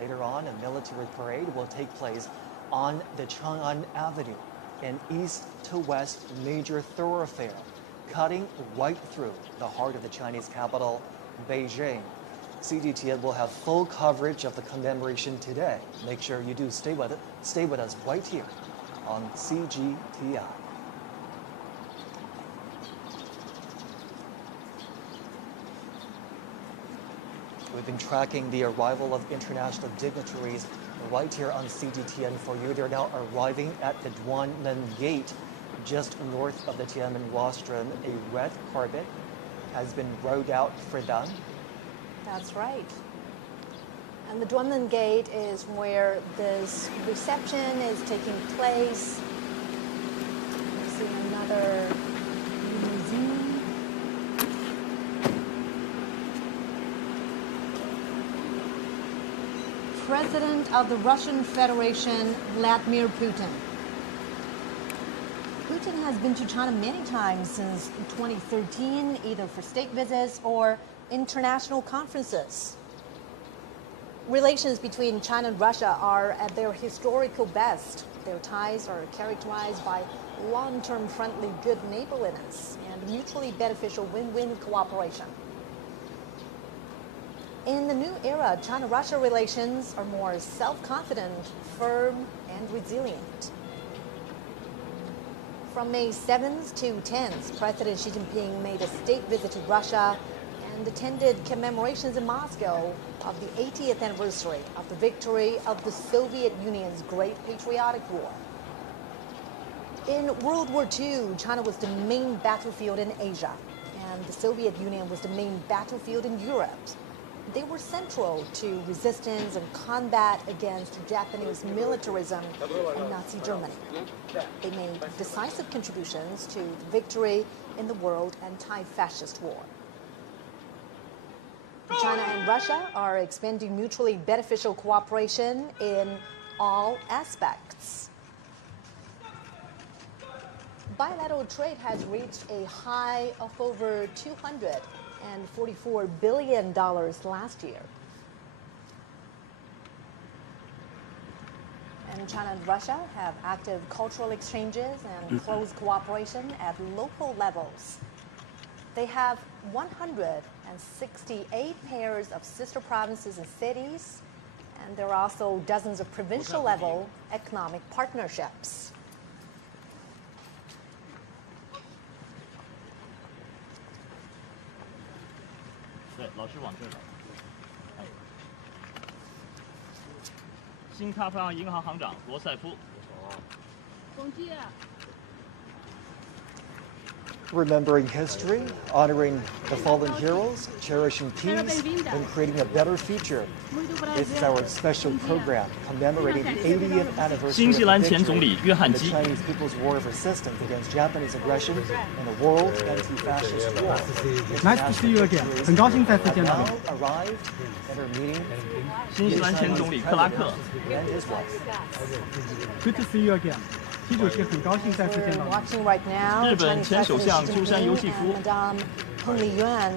Later on, a military parade will take place on the Chang'an Avenue, an east-to-west major thoroughfare, cutting right through the heart of the Chinese capital, Beijing. CGTN will have full coverage of the commemoration today. Make sure you do stay with us right here on CGTN. We've been tracking the arrival of international dignitaries right here on CGTN for you. They're now arriving at the Duanmen Gate, just north of the Tiananmen rostrum. A red carpet has been rolled out for them. That's right. And the Duanmen Gate is where this reception is taking place. We're seeing another limousine. President of the Russian Federation, Vladimir Putin. Putin has been to China many times since 2013, either for state visits or international conferences. Relations between China and Russia are at their historical best. Their ties are characterized by long-term friendly good neighborliness and mutually beneficial win-win cooperation. In the new era, China-Russia relations are more self-confident, firm, and resilient. From May 7th to 10th, President Xi Jinping made a state visit to Russia and attended commemorations in Moscow of the 80th anniversary of the victory of the Soviet Union's Great Patriotic War. In World War II, China was the main battlefield in Asia, and the Soviet Union was the main battlefield in Europe. They were central to resistance and combat against Japanese militarism and Nazi Germany. They made decisive contributions to the victory in the World Anti-Fascist War. China and Russia are expanding mutually beneficial cooperation in all aspects. Bilateral trade has reached a high of over $244 billion last year. And China and Russia have active cultural exchanges and close cooperation at local levels. They have 168 pairs of sister provinces and cities, and there are also dozens of provincial-level economic partnerships. Remembering history, honoring the fallen heroes, cherishing peace, and creating a better future. This is our special program commemorating the 80th anniversary of the victory of the Chinese People's War of Resistance against Japanese aggression and the World Anti-Fascist War. Nice to see you again. 很高兴再次见到你。 Arrived and are meeting 新西兰前总理克拉克。 and his wife. Good to see you again. 习主席很高兴再次见到你。 Watching right now, 日本前首相鸠山由纪夫。 Madame Peng Liyuan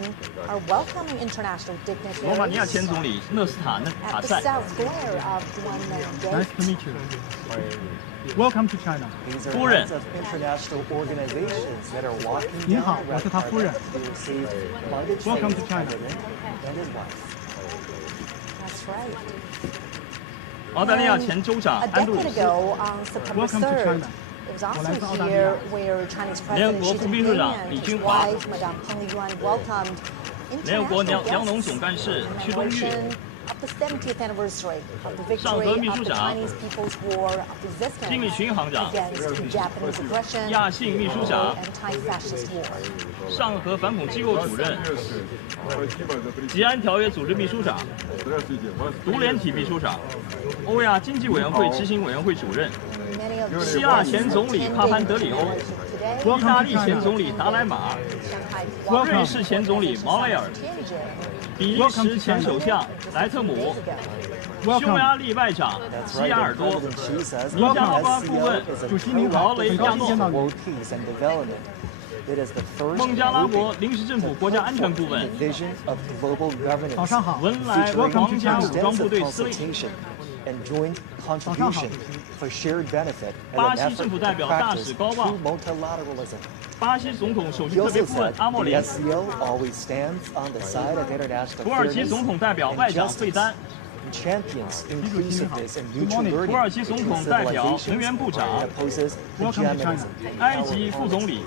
are welcoming international 罗马尼亚 dignitaries 前总理勒斯塔塔 at the 塞。 south square of Duanmen Nice Gate. to meet you. Welcome to China. These are 夫人 heads of international organizations that are walking 您 down 好， the 我 red 是他夫人。 carpet to be received by the Welcome Chinese to China. president and his wife. That's right. 澳大利亚 And 前州长 a 安杜 decade 鲁斯。 ago, on September Welcome to 3rd, China. it was also 我来自澳大利亚。 here where Chinese 联合 President 国 Xi 副秘书 Jinping 长 and 李 his 军华。 wife, Madame Peng Liyuan, welcomed 联合国 international 粮农 guests 总干事 in 屈冬玉。 commemoration of the 70th anniversary of the 上合 victory 秘 of 书 the 长 Chinese People's War of 经理 resistance 群行长 against Japanese aggression 亚信秘书长 anti-fascist war. 上合反恐机构主任吉安条约组织秘书长独联体秘书长欧亚经济委员会执行委员会主任 Many of 希腊前总理帕潘德里欧 today 意大利前总理达莱马 Shanghai 瑞士前总理毛雷尔 Tianjin 比利时前首相莱特姆 匈牙利外长西亚尔多 President Xi says 尼加拉瓜顾问 主席您好，劳雷很高亚诺兴见到您。 world peace and development. It is the first 孟加拉国临时政府国家安全顾问 vision of global governance. 早上好，文莱皇家武装部 Extensive 队司令 consultation and joint contribution for shared benefit and 巴 an 西政 effort 府 to 代表大 practice 使高 true 旺 multilateralism. 巴西总统首席 He 特别 also 顾问 said 阿莫 the 林 SCO always stands on the side of international 土耳其 fairness 总统代表外 and 长费 justice, 丹 and champions inclusiveness and mutual 土 learning 耳其总 between 统代表能 civilizations 源部 and 长 opposes Welcome to hegemonism. 埃及副总理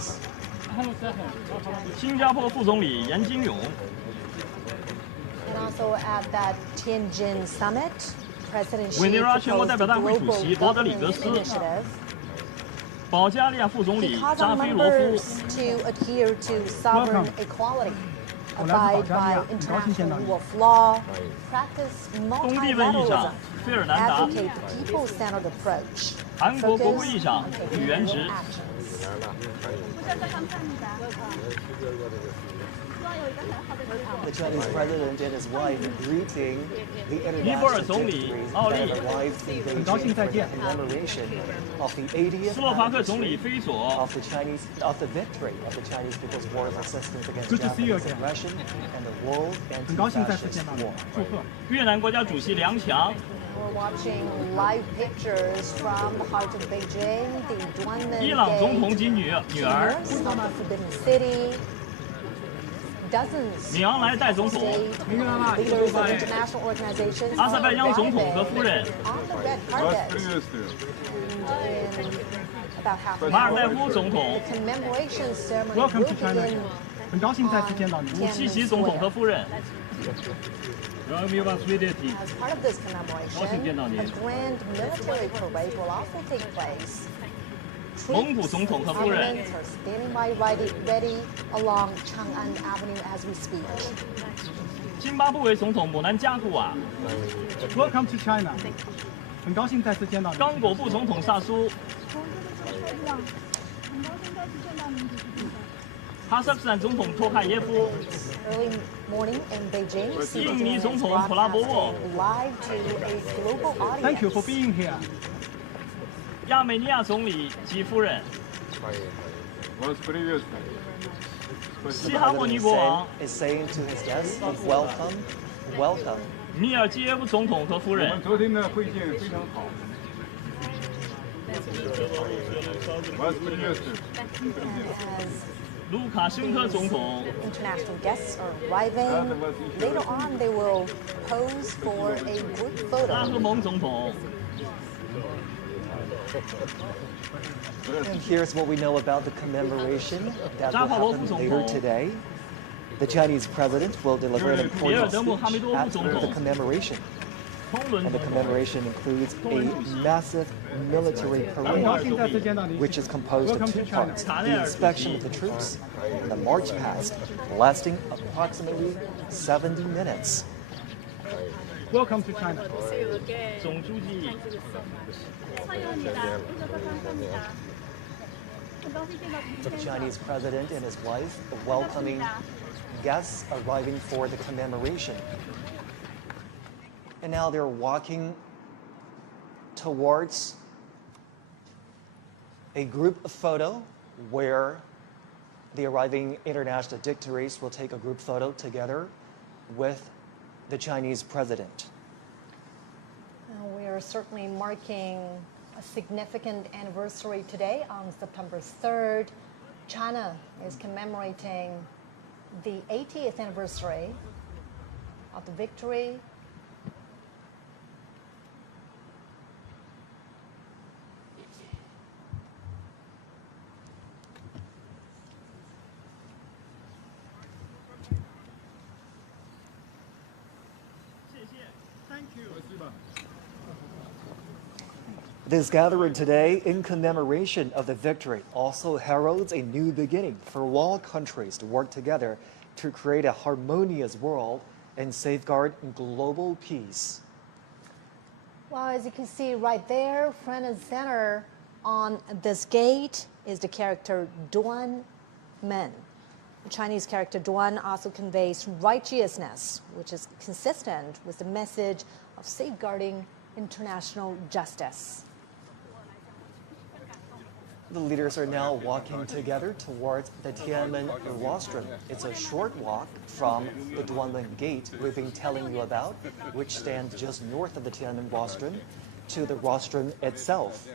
新加坡副总理严金勇 And also at that Tianjin summit, President Xi 委内瑞拉全国 proposed 代表大会 global 主席罗德里格 governance 斯 initiative. 保加利亚副总 He 理 called 扎 on 菲罗夫 members to adhere to sovereign Welcome. equality, 我来自保 abide 加利亚， by 很高兴见到 international 你 rule。of law, practice 东帝汶议 multilateralism, 长费尔南达 advocate people-centered approach, 韩国国会 focus 议长 on 宇元 taking 直 real actions. The Chinese president and his wife greeting the 尼泊尔 international 总理 dignitaries 奥 that 利 arrived in 很高兴 Beijing 再 for the 见。 commemoration of the 80th 斯洛伐克总理菲佐 of the victory of the Chinese People's War of resistance against Good to see you Japanese again. aggression and the world 很高兴再次 anti-fascist 见到你 war.，祝贺。越南国家主席梁强 We're watching live pictures from the heart of Beijing, the Duanmen 伊朗总统 Gate 及女儿 of the Forbidden City. Dozens 米昂莱代总统 state leaders of international organizations 阿塞拜疆总统和夫人 on the red carpet in about half an 马尔代 hour. 夫总统 The commemoration ceremony Welcome will to China. begin 很高兴再次见到你。武契奇总统和夫人 as part of this commemoration. A grand military parade will also take place. 蒙古总统和夫人 Ornaments are standing by ready along Chang'an Avenue as we speak. 津巴布韦总统姆南加古瓦 Welcome to China，很高兴再次见到你。刚果布总统萨苏哈萨克斯坦总统托卡耶夫 Early morning in Beijing, Xi 印尼 Jinping 总 is 统普拉博沃 broadcasting live to a global Thank you for audience. being here。亚美尼亚总理及夫人 西哈莫尼 President 国王 is saying to his guests, welcome, welcome. 米尔基耶夫总统和夫人 昨天的会见非常好。 As 卢卡申科总统 international guests are arriving, later on they will pose for a group 拉 photo. 赫蒙总统 And here's what we know about the commemoration that will 扎帕罗夫 happen 总 later 统 today. The Chinese president will deliver an 米尔 important 德穆哈密 speech 多夫 after 总 the 统 commemoration. 通伦 And the 总统 commemoration includes a massive military 很 parade, 高兴再次见到你。 which is composed of Welcome two to China. parts, the inspection of the troops and the march past, lasting approximately 70 minutes. Welcome to China。总书记 The Chinese president and his wife welcoming guests arriving for the commemoration. And now they're walking towards a group photo where the arriving international dignitaries will take a group photo together with the Chinese president. We are certainly marking a significant anniversary today on September 3rd. China is commemorating the 80th anniversary of the victory This gathering today in commemoration of the victory also heralds a new beginning for all countries to work together to create a harmonious world and safeguard global peace. Well, as you can see right there, front and center on this gate is the character Duan Men. The Chinese character Duan also conveys righteousness, which is consistent with the message of safeguarding international justice. The leaders are now walking together towards the Tiananmen rostrum. It's a short walk from the Duanmen Gate we've been telling you about, which stands just north of the Tiananmen rostrum, to the rostrum itself.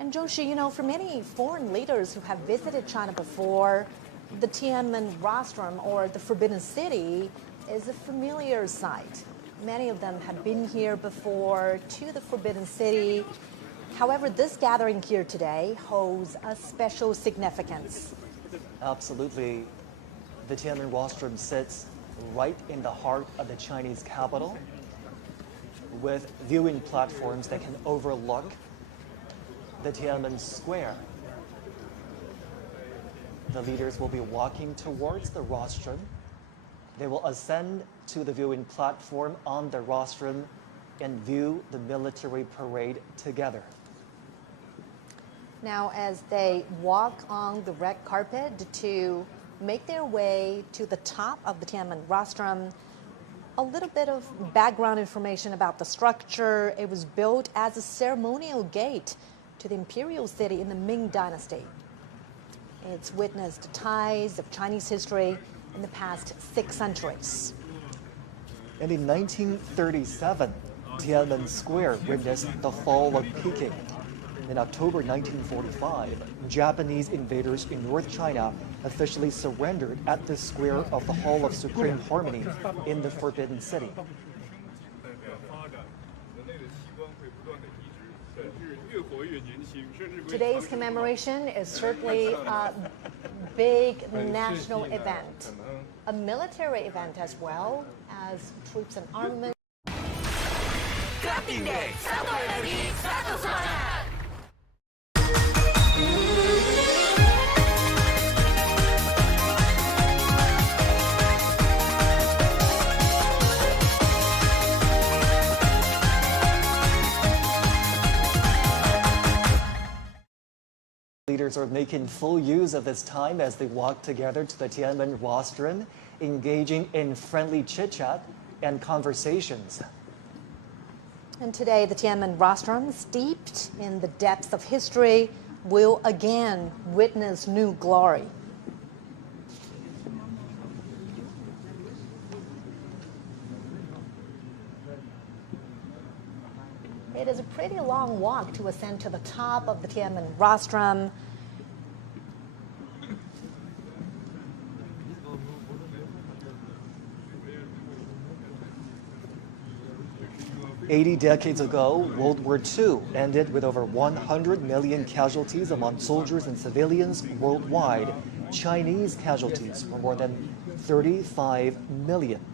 And Joshi, you know, for many foreign leaders who have visited China before, the Tiananmen rostrum, or the Forbidden City, is a familiar sight. Many of them have been here before to the Forbidden City. However, this gathering here today holds a special significance. Absolutely. The Tiananmen rostrum sits right in the heart of the Chinese capital, with viewing platforms that can overlook the Tiananmen Square. The leaders will be walking towards the rostrum. They will ascend to the viewing platform on the rostrum and view the military parade together. Now, as they walk on the red carpet to make their way to the top of the Tiananmen rostrum, a little bit of background information about the structure. It was built as a ceremonial gate to the imperial city in the Ming Dynasty. It's witnessed the ties of Chinese history in the past 6 centuries. And in 1937, Tiananmen Square witnessed the fall of Peking. In October 1945, Japanese invaders in North China officially surrendered at the square of the Hall of Supreme Harmony in the Forbidden City. Today's commemoration is certainly a big national event, a military event as well as troops and armament. Leaders are making full use of this time as they walk together to the Tiananmen rostrum, engaging in friendly chit-chat and conversations. And today, the Tiananmen rostrum, steeped in the depths of history, will again witness new glory. It is a pretty long walk to ascend to the top of the Tiananmen rostrum. "80 decades ago, World War II ended with over 100 million casualties among soldiers and civilians worldwide. Chinese casualties were more than 35 million.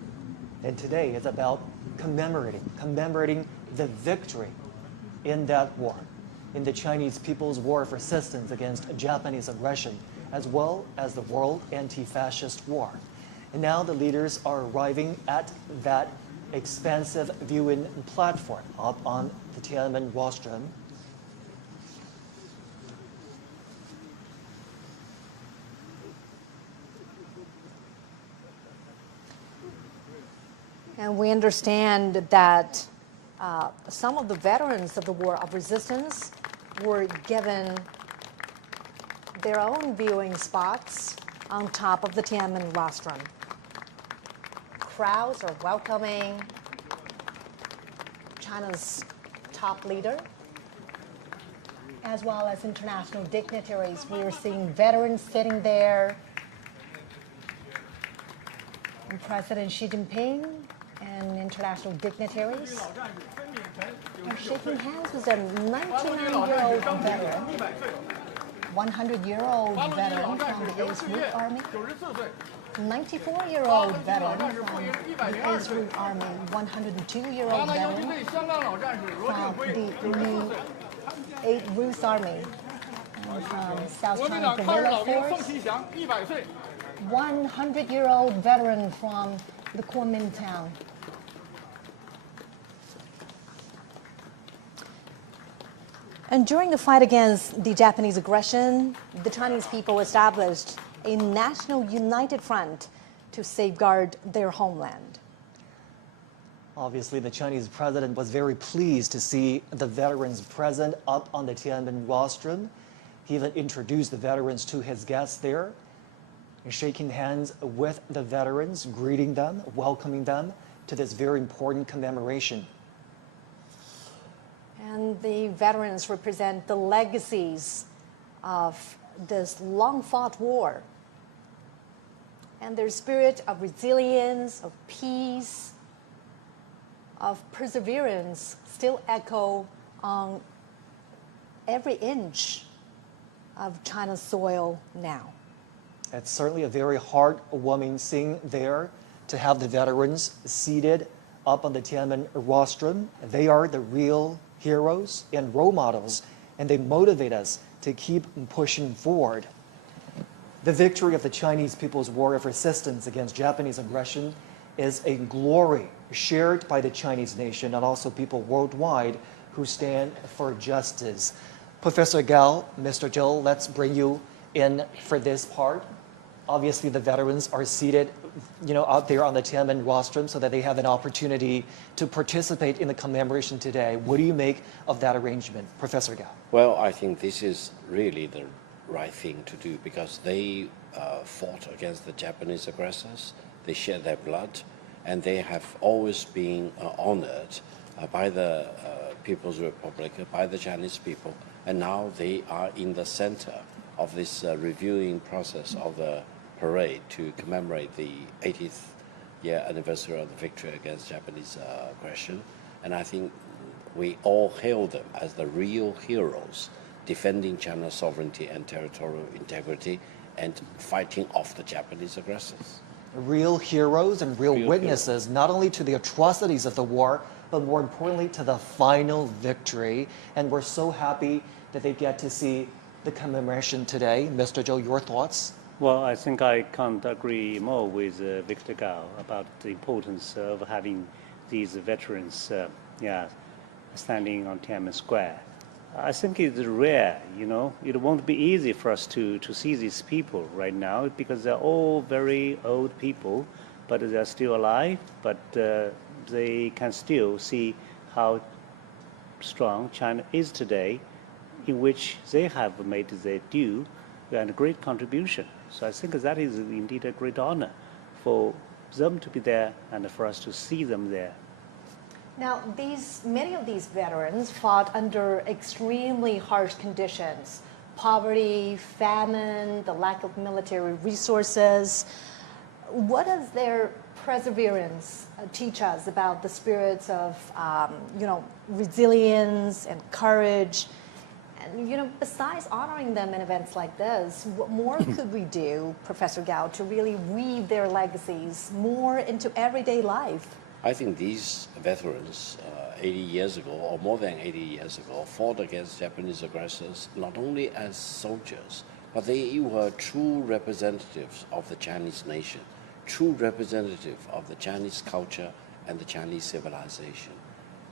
And today is about commemorating the victory in that war, in the Chinese People's War of Resistance against Japanese aggression, as well as the World Anti-Fascist War. And now the leaders are arriving at that expansive viewing platform up on the Tiananmen rostrum. And we understand that some of the veterans of the War of Resistance were given their own viewing spots on top of the Tiananmen rostrum. Crowds are welcoming China's top leader, as well as international dignitaries. We are seeing veterans sitting there, and President Xi Jinping and international dignitaries are shaking hands with a 99-year-old veteran, 100-year-old veteran from the U.S. Army. 94-year-old veteran from the Asian Army, 102-year-old veteran from the new 8 Rus Army, and from South China Guerrilla Force, 100-year-old veteran from the Kuomintang. And during the fight against the Japanese aggression, the Chinese people established a national united front to safeguard their homeland. Obviously, the Chinese president was very pleased to see the veterans present up on the Tiananmen rostrum. He even introduced the veterans to his guests there, shaking hands with the veterans, greeting them, welcoming them to this very important commemoration. And the veterans represent the legacies of this long-fought war. And their spirit of resilience, of peace, of perseverance still echo on every inch of China's soil now. It's certainly a very heartwarming scene there to have the veterans seated up on the Tiananmen rostrum. They are the real heroes and role models, and they motivate us to keep pushing forward. The victory of the Chinese People's War of Resistance against Japanese aggression is a glory shared by the Chinese nation and also people worldwide who stand for justice. Professor Gao, Mr. Zhou, let's bring you in for this part. Obviously, the veterans are seated, out there on the Tiananmen rostrum so that they have an opportunity to participate in the commemoration today. What do you make of that arrangement, Professor Gao? Well, I think this is really the right thing to do because they fought against the Japanese aggressors. They shed their blood, and they have always been honored by the People's Republic, by the Chinese people, and now they are in the center of this reviewing process of the parade to commemorate the 80th year anniversary of the victory against Japanese aggression. And I think we all hail them as the real heroes, defending China's sovereignty and territorial integrity and fighting off the Japanese aggressors. Real heroes and real witnesses, not only to the atrocities of the war, but more importantly to the final victory. And we're so happy that they get to see the commemoration today. Mr. Zhou, your thoughts? Well, I think I can't agree more with Victor Gao about the importance of having these veterans standing on Tiananmen Square. I think it's rare, It won't be easy for us to see these people right now because they're all very old people, but they're still alive, but they can still see how strong China is today, in which they have made their due and a great contribution. So I think that is indeed a great honor for them to be there and for us to see them there. Now, many of these veterans fought under extremely harsh conditions: poverty, famine, the lack of military resources. What does their perseverance teach us about the spirits of, resilience and courage? And, besides honoring them in events like this, what more could we do, Professor Gao, to really weave their legacies more into everyday life? I think these veterans, 80 years ago, or more than 80 years ago, fought against Japanese aggressors not only as soldiers, but they were true representatives of the Chinese nation, true representative of the Chinese culture and the Chinese civilization.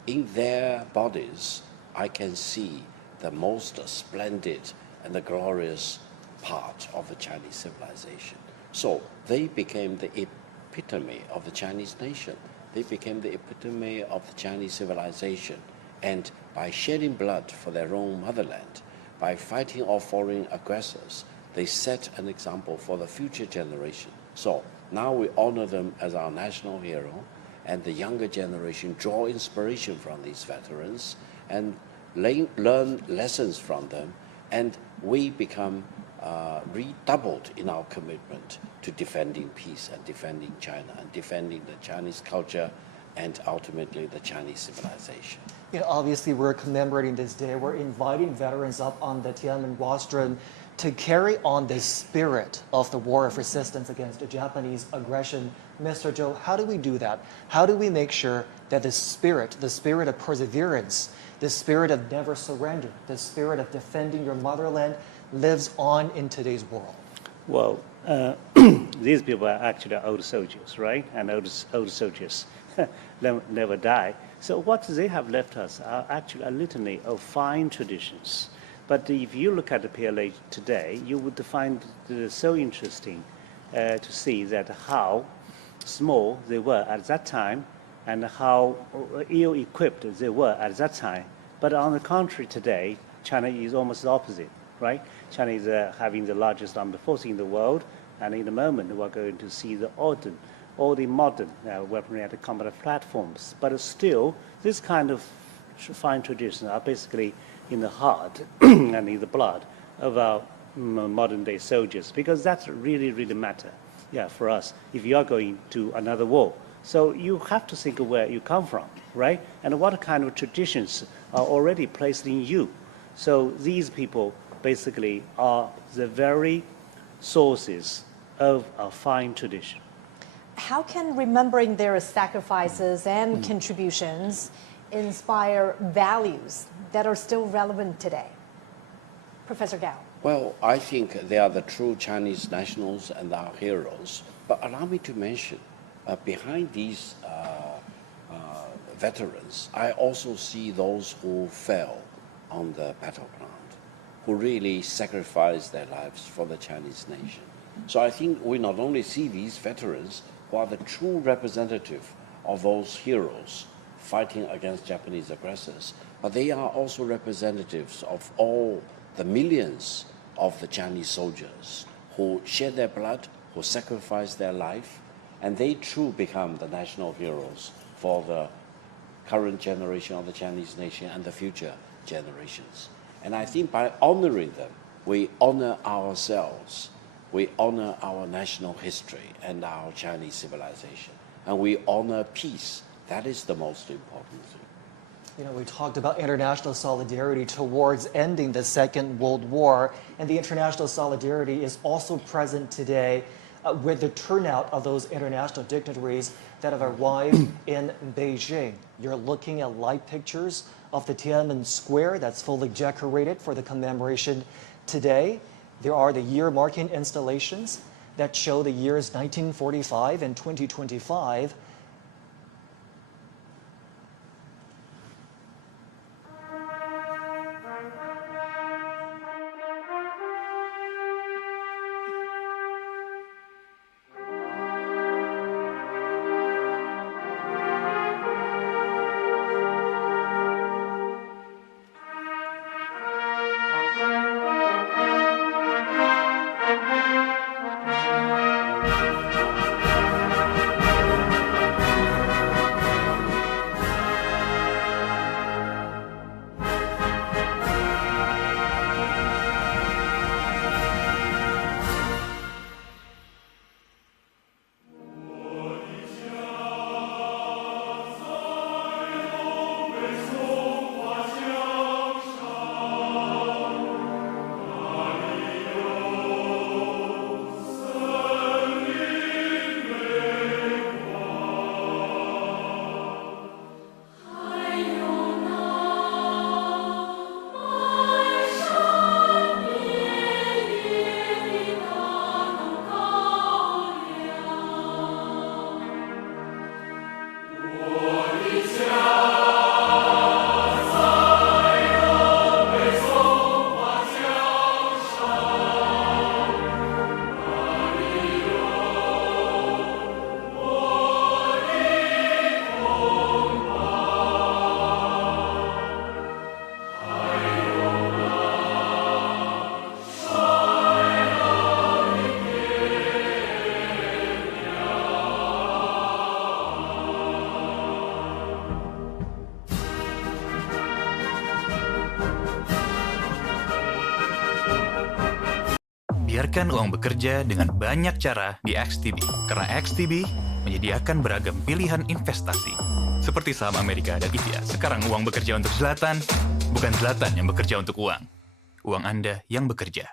In their bodies, I can see the most splendid and the glorious part of the Chinese civilization. So they became the epitome of the Chinese nation. They became the epitome of the Chinese civilization. And by shedding blood for their own motherland, by fighting off foreign aggressors, they set an example for the future generation. So now we honor them as our national hero, and the younger generation draw inspiration from these veterans and learn lessons from them, and we become redoubled in our commitment to defending peace and defending China and defending the Chinese culture and ultimately the Chinese civilization. Obviously, we're commemorating this day. We're inviting veterans up on the Tiananmen rostrum to carry on the spirit of the war of resistance against the Japanese aggression. Mr. Zhou, how do we do that? How do we make sure that the spirit of perseverance, the spirit of never surrender, the spirit of defending your motherland lives on in today's world? Well, these people are actually old soldiers, right? And old soldiers never die. So what they have left us are actually a litany of fine traditions. But if you look at the PLA today, you would find it so interesting to see that how small they were at that time and how ill-equipped they were at that time. But on the contrary, today, China is almost the opposite, right? China is having the largest armed force in the world, and in a moment we're going to see all the modern weaponry and combat platforms. But still, this kind of fine traditions are basically in the heart and in the blood of our modern-day soldiers, because that's really matter, for us if you are going to another war. So you have to think of where you come from, right? And what kind of traditions are already placed in you. So these people basically are the very sources of a fine tradition. How can remembering their sacrifices and contributions inspire values that are still relevant today? Professor Gao. Well, I think they are the true Chinese nationals and our heroes. But allow me to mention, behind these veterans, I also see those who fell on the battleground, who really sacrificed their lives for the Chinese nation. So I think we not only see these veterans who are the true representative of those heroes fighting against Japanese aggressors, but they are also representatives of all the millions of the Chinese soldiers who shed their blood, who sacrificed their life, and they too become the national heroes for the current generation of the Chinese nation and the future generations. And I think by honoring them, we honor ourselves, we honor our national history and our Chinese civilization, and we honor peace. That is the most important thing. You know, we talked about international solidarity towards ending the Second World War, and the international solidarity is also present today with the turnout of those international dignitaries that have arrived in Beijing. You're looking at live pictures of the Tiananmen Square that's fully decorated for the commemoration today. There are the year-marking installations that show the years 1945 and 2025. Biarkan uang bekerja dengan banyak cara di XTB, karena XTB menyediakan beragam pilihan investasi. Seperti saham Amerika dan India, sekarang uang bekerja untuk Zlatan, bukan Zlatan yang bekerja untuk uang. Uang Anda yang bekerja.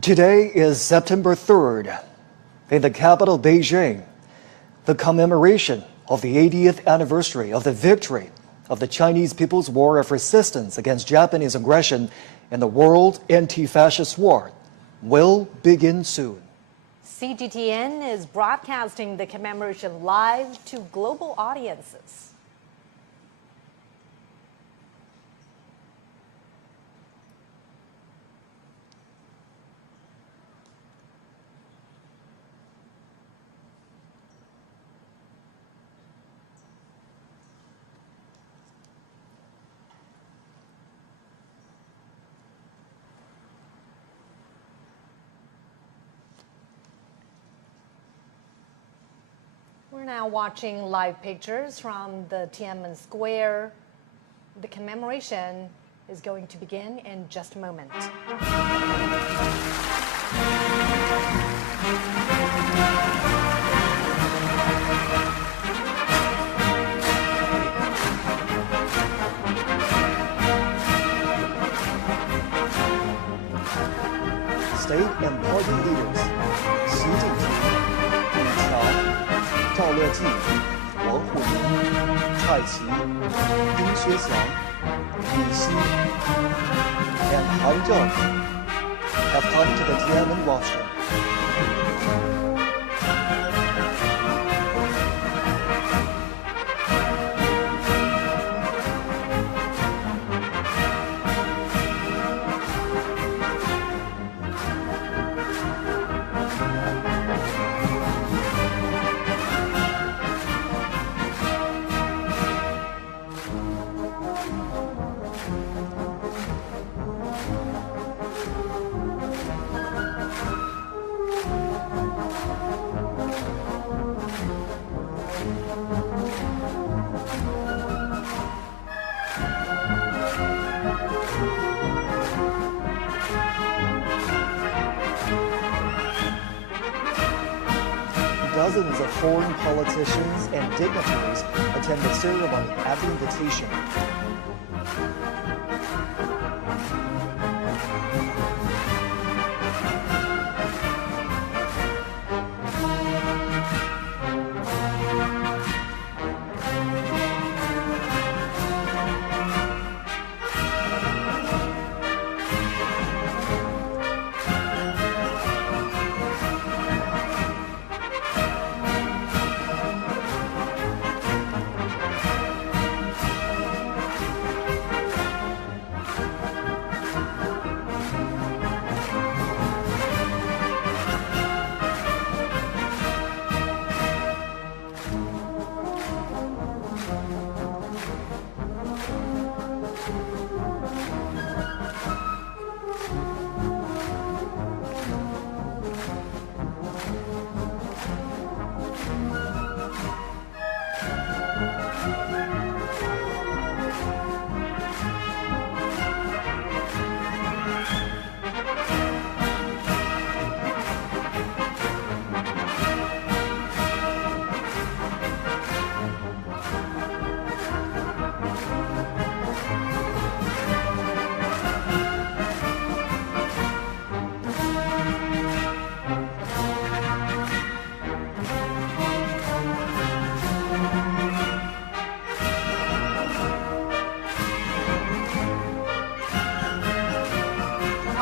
Today is September 3rd. In the capital, Beijing, the commemoration of the 80th anniversary of the victory of the Chinese People's War of Resistance against Japanese aggression in the World Anti-Fascist War will begin soon. CGTN is broadcasting the commemoration live to global audiences. We're now watching live pictures from the Tiananmen Square. The commemoration is going to begin in just a moment. State and party leaders Xi Jinping, Li Qiang, 赵乐际、王沪宁、蔡奇、丁薛祥、李希 and Han Zheng have come to the Tiananmen rostrum. Dozens of foreign politicians and dignitaries attend the ceremony at the invitation.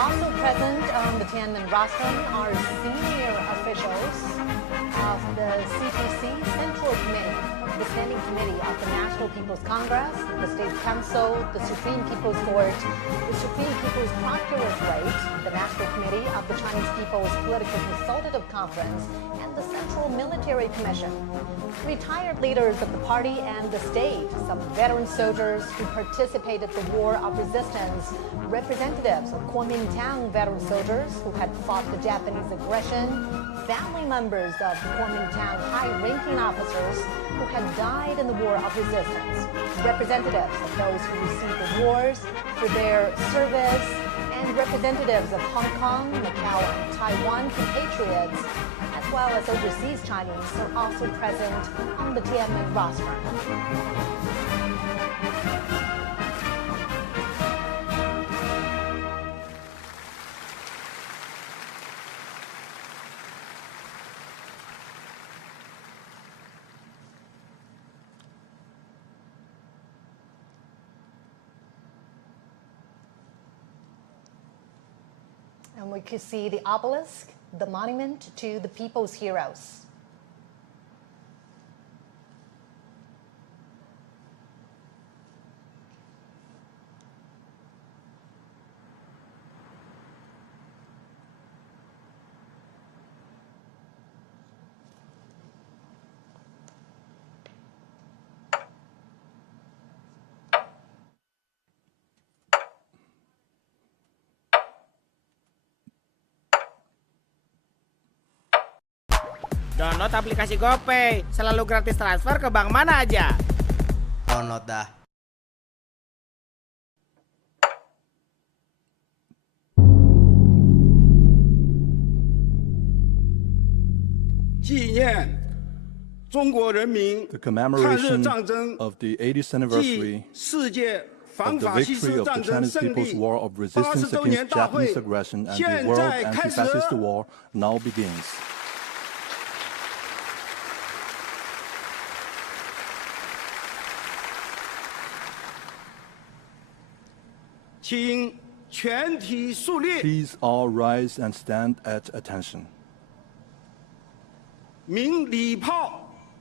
Also present on the Tiananmen rostrum are senior officials of the CPC Central Committee, the Standing Committee of the National People's Congress, the State Council, the Supreme People's Court, the Supreme People's Procuratorate, the National Committee of the Chinese People's Political Consultative Conference, and the Central Military Commission. Retired leaders of the party and the state, some veteran soldiers who participated in the War of Resistance, representatives of Kuomintang veteran soldiers who had fought the Japanese aggression, family members of Kuomintang high-ranking officers who had died in the War of Resistance, representatives of those who received awards for their service, and representatives of Hong Kong, Macau, and Taiwan compatriots, as well as overseas Chinese, are also present on the Tiananmen rostrum. And we could see the obelisk, the monument to the people's heroes. Download aplikasi GoPay, selalu gratis transfer ke bank mana aja. Download dah. The commemoration of the 80th anniversary of the victory of the Chinese People's War of Resistance against Japanese aggression and the World Anti-Fascist War now begins. Please all rise and stand at attention.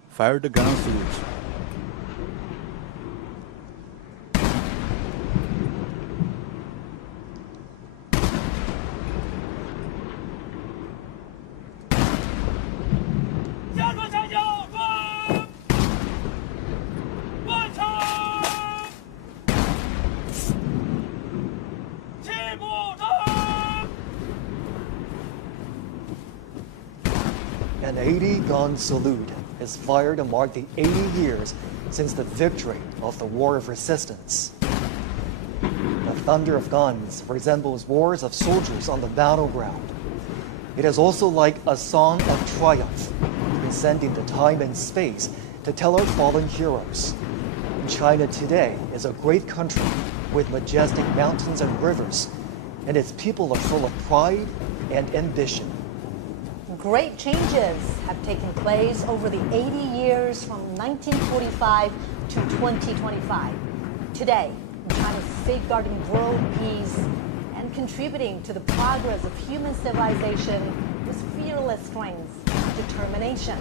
Fire the gun salute. An 80-gun salute is fired to mark the 80 years since the victory of the War of Resistance. The thunder of guns resembles roars of soldiers on the battleground. It is also like a song of triumph, transcending the time and space to tell our fallen heroes. China today is a great country with majestic mountains and rivers, and its people are full of pride and ambition. Great changes have taken place over the 80 years from 1945 to 2025. Today, China is safeguarding world peace and contributing to the progress of human civilization with fearless strength and determination.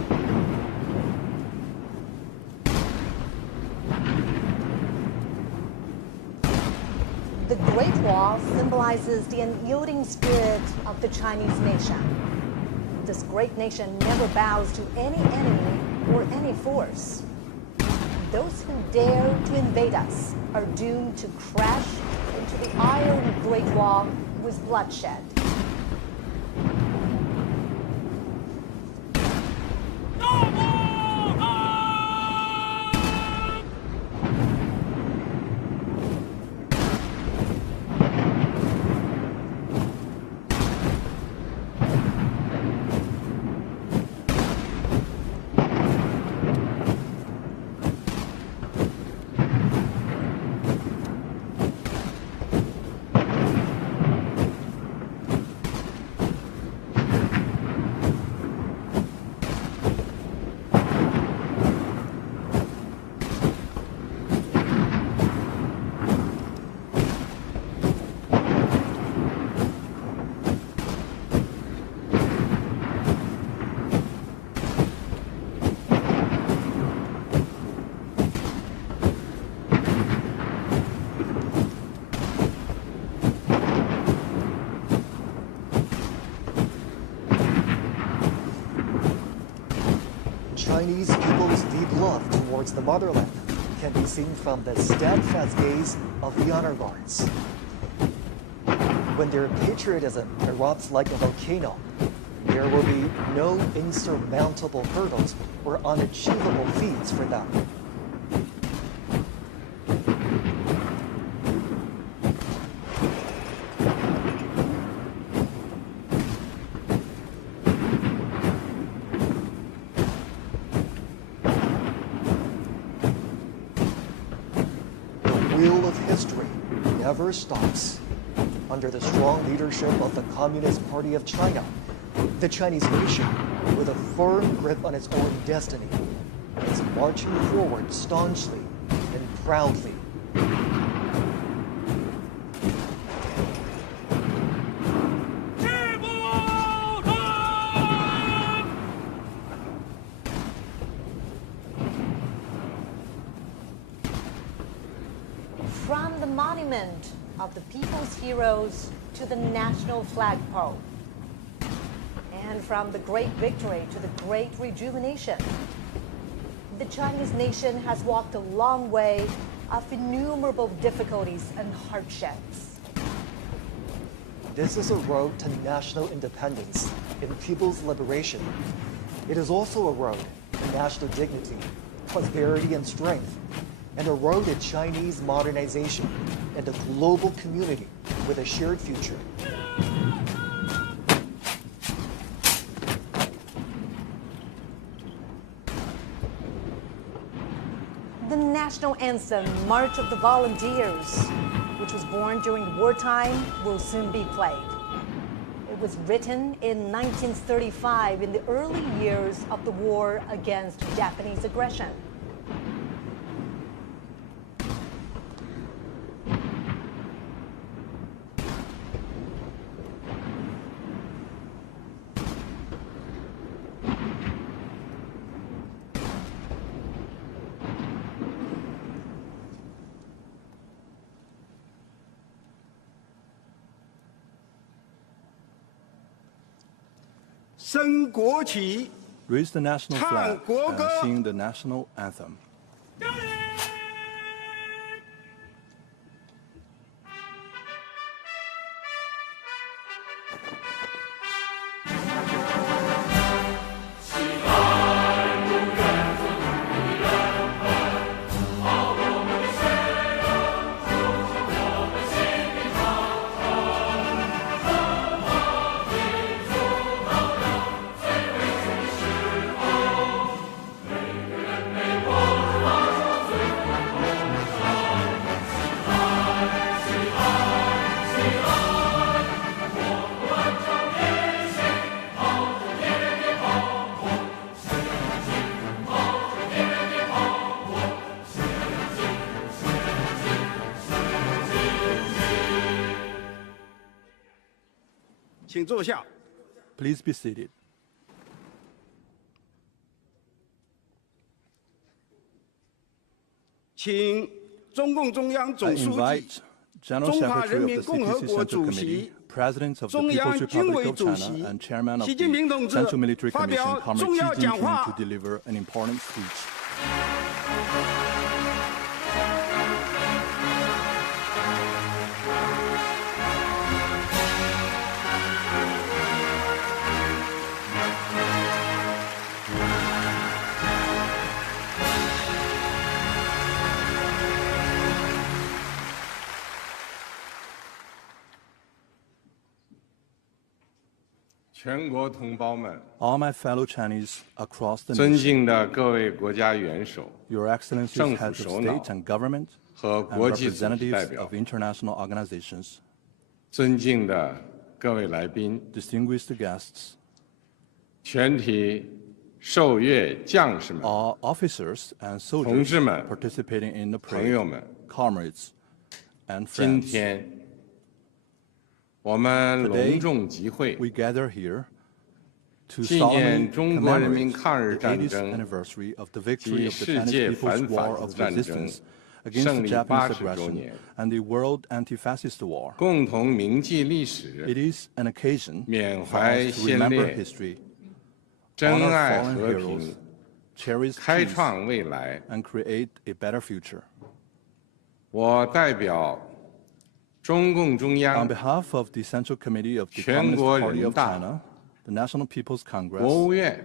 The Great Wall symbolizes the unyielding spirit of the Chinese nation. This great nation never bows to any enemy or any force. Those who dare to invade us are doomed to crash into the iron Great Wall with bloodshed. Chinese people's deep love towards the motherland can be seen from the steadfast gaze of the honor guards. When their patriotism erupts like a volcano, there will be no insurmountable hurdles or unachievable feats for them. Never stops. Under the strong leadership of the Communist Party of China, the Chinese nation, with a firm grip on its own destiny, is marching forward staunchly and proudly. monument of the people's heroes to the national flagpole. And from the great victory to the great rejuvenation, the Chinese nation has walked a long way of innumerable difficulties and hardships. This is a road to national independence and people's liberation. It is also a road to national dignity, prosperity, and strength, and a road to Chinese modernization and a global community with a shared future. The national anthem, March of the Volunteers, which was born during wartime, will soon be played. It was written in 1935 in the early years of the war against Japanese aggression. Raise the national flag and sing the national anthem. Please be seated. I invite General Secretary of the CPC Central Committee, President of the People's Republic of China, and Chairman of the Central Military Commission, Comrade Xi Jinping, to deliver an important speech. 全国同胞们， All my fellow Chinese across the 尊 nation, 敬的各位国家元首 Your Excellencies, 政府 heads of 首脑 state and government, 和 and 国际组织代 representatives 表 of， international organizations, 尊敬的各位来宾， distinguished guests, 全体受阅将士们， all officers and 同 soldiers 志们， participating in the 朋友 parade, 们， comrades, and 今 friends. 天我们 Today, 隆重集会， we gather here to 纪 solemnly 念中国人民 commemorate 抗日 the 战 80th 争 anniversary of the victory 及 of the 世 Chinese 界 People's 反法 War 西 of 战争 Resistance against 胜 the 利 Japanese 80周 aggression 年， and the World Anti-Fascist War. 共同铭记历史， It is an occasion 缅 for 怀 us to 先 remember 烈， history, 珍 honor 爱 fallen 和 heroes, 平， cherish 开 peace, 创未来。 and create a better future. 我代表中共中 On 央、 behalf of the Central Committee of the 全 Communist 国 Party 人 of 大、 China, the National People's 国 Congress, 务院、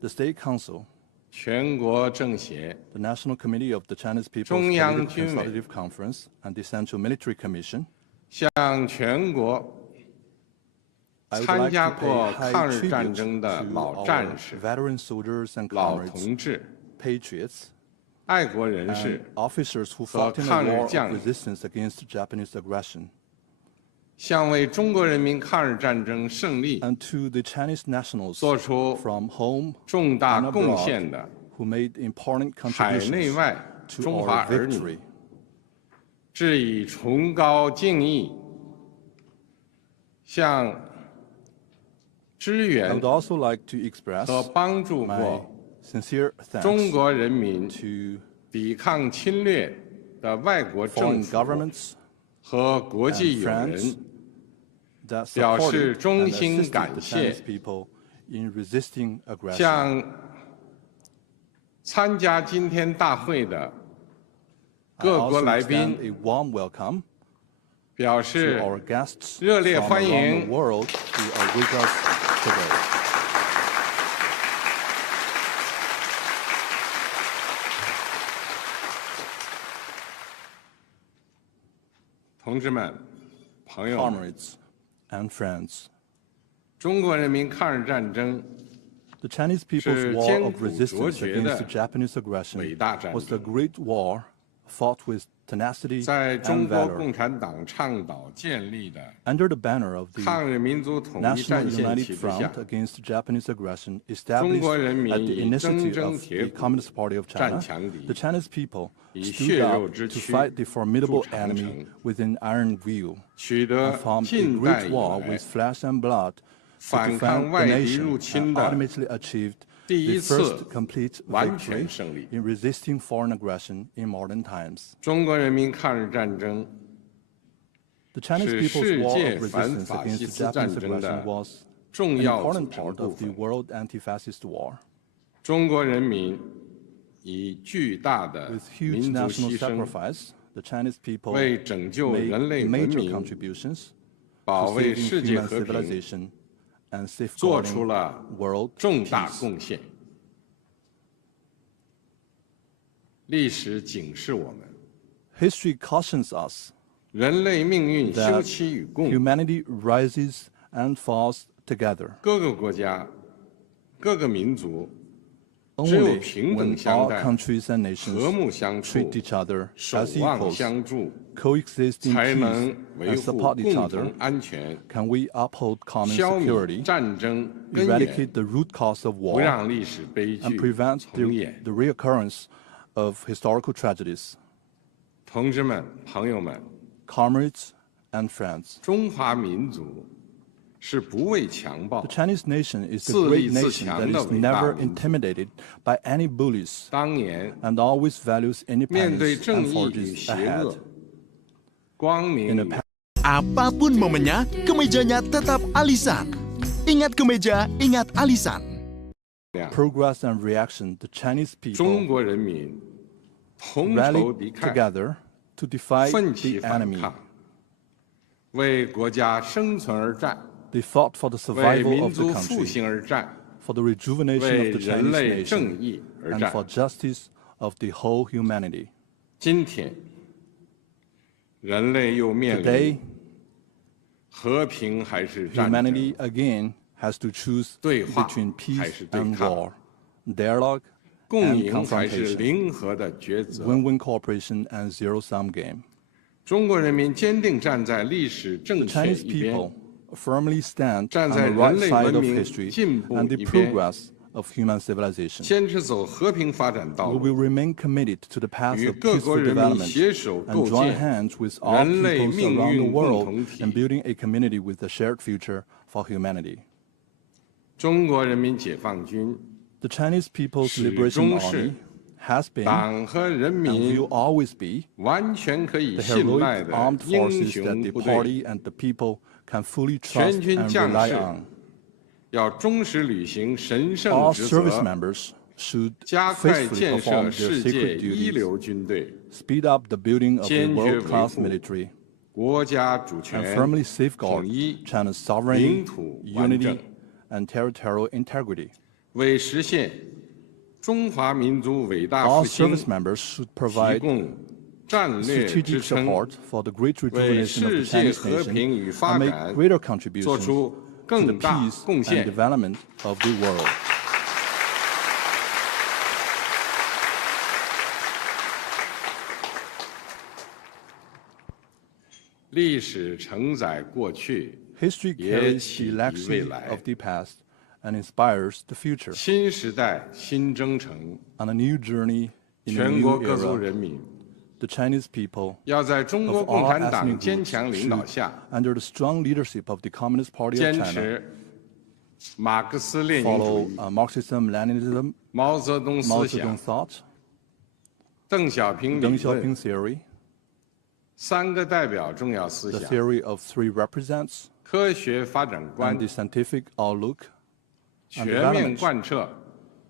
the State Council, 全国政协、 the National Committee of the Chinese People's 中央 Political 军委 Consultative Conference, and the Central Military Commission, 向全国 I would 参 like 加 to 过 pay 抗 high 日战 tribute 争的 to 老 our 战士、 veteran soldiers and 老 comrades, 同志、 patriots, 爱国人士 and officers who 和 fought in the 抗日 war of 将领， resistance against Japanese aggression, 向为中国人民抗日战争胜利 and to the Chinese nationals 做出 from home 重大 and 贡 abroad 献的 who made important 海内 contributions 外 to 中华 our 儿女 victory. 致以崇高敬意，向支 I 援 would also like to express 和帮助 my 过 sincere 中 thanks 国人民 to 抵抗侵略的外国政 foreign 府 governments 和国际友人表示衷心感谢，向参加今天大会的各国来宾表示热烈欢迎。同志们、朋友们，中国人民抗日战争是艰苦卓绝的伟大战争。在中国共产党倡导建立的抗日民族统一战线旗帜下，中国人民以铮铮铁骨战强敌，以血肉之躯筑长城，取得近代以来反抗外敌入侵的第一次完全胜利。中国人民抗日战争是世界反法西斯战争的重要组成部分。中国人民以巨大的民族牺牲，为拯救人类文明、保卫世界和平做出了重大贡献。历史警示我们， History cautions us 人类命运休戚与共， humanity rises and falls together. 各个国家、各个民族只有平等相待、和睦相处、守望相助，才能维护共同安全，消弭战争根源，不让历史悲剧重演。of historical tragedies. 同志们、朋友们 Comrades and friends. 中华民族是不畏强暴、 The Chinese nation is the great nation that is never intimidated by any bullies 当年 and always values 面对 independence 正 and 义与 forges 邪 ahead. 恶、光明与 Apapun momennya, kemejanya tetap alisan. Ingat kemeja, ingat alisan. Progress and reaction, the Chinese people 中国人民同仇敌 rallied 忾， together to defy 奋起 the 反 enemy. 抗，为国家生存而战， They fought for the 为 survival 民 of the 族复 country, 兴而战， for the rejuvenation 为 of the 人 Chinese 类正 nation, 义而 and 战。 for justice of the whole humanity. 今天，人类又面 Today, 临和平还是战争、 humanity again has to choose 对话 between 还 peace 是对 and 抗、 war, dialogue 共 and 赢还是 confrontation, 零和的抉择。 win-win cooperation and zero-sum game. 中国人民坚定站在历史 The 正确 Chinese 一边， people firmly stand 站 on 在 the right 人类 side 文 of 明 history 进步 and the 一边， progress of human civilization. 坚持走和平发展道 We 路， will remain committed to the path 与 of 各国 peaceful 人民 development 携手构 and join 建 hands with all 人类 peoples 命 around the 运共 world 同体 in。building a community with a shared future for humanity. 中国人民解放军 The Chinese People's 始 Liberation 终是 Army has been 党和人 and 民 will always be 完全可以 the 信赖 heroic 的 armed 英 forces that 雄 the 部队。 party and the people can fully 全 trust 军 and 将 rely 士 on. 要忠实履行神圣 All 职 service 责， members should 加快 faithfully 建设 perform their 世界 sacred 一 duties, 流军队， speed up the building of a 坚决维 world-class 护 military, 国家主 and 权、 firmly 统 safeguard 一、 China's 领 sovereignty, 土完整， unity, and territorial integrity. 为实现中华民族伟大 All 复兴 service members should 提 provide 供战略支 strategic 撑， support for the great 为 rejuvenation of the 世界 Chinese 和平与 nation 发 and make 展 greater 做 contributions 出 to the 更大 peace 贡 and 献。 development of the world. 历史承载过去， History 也 carries 启 the 迪未 legacy 来。 of the past and inspires the future. 新时代新征程， On a new journey in a 全国 new 各族 era, 人民 the Chinese people 要在中国 of 共 all 产党 ethnic 坚 groups 强领导 should, 下， under the strong leadership of the Communist Party of 坚 China, 持马克思列宁主 follow 义、 Marxism, Leninism, 毛泽东 Mao 思 Zedong 想、 thought, 邓小平理 Deng 论 Xiaoping theory, The theory of three represents, 科学发展观 and the scientific outlook, 全面贯彻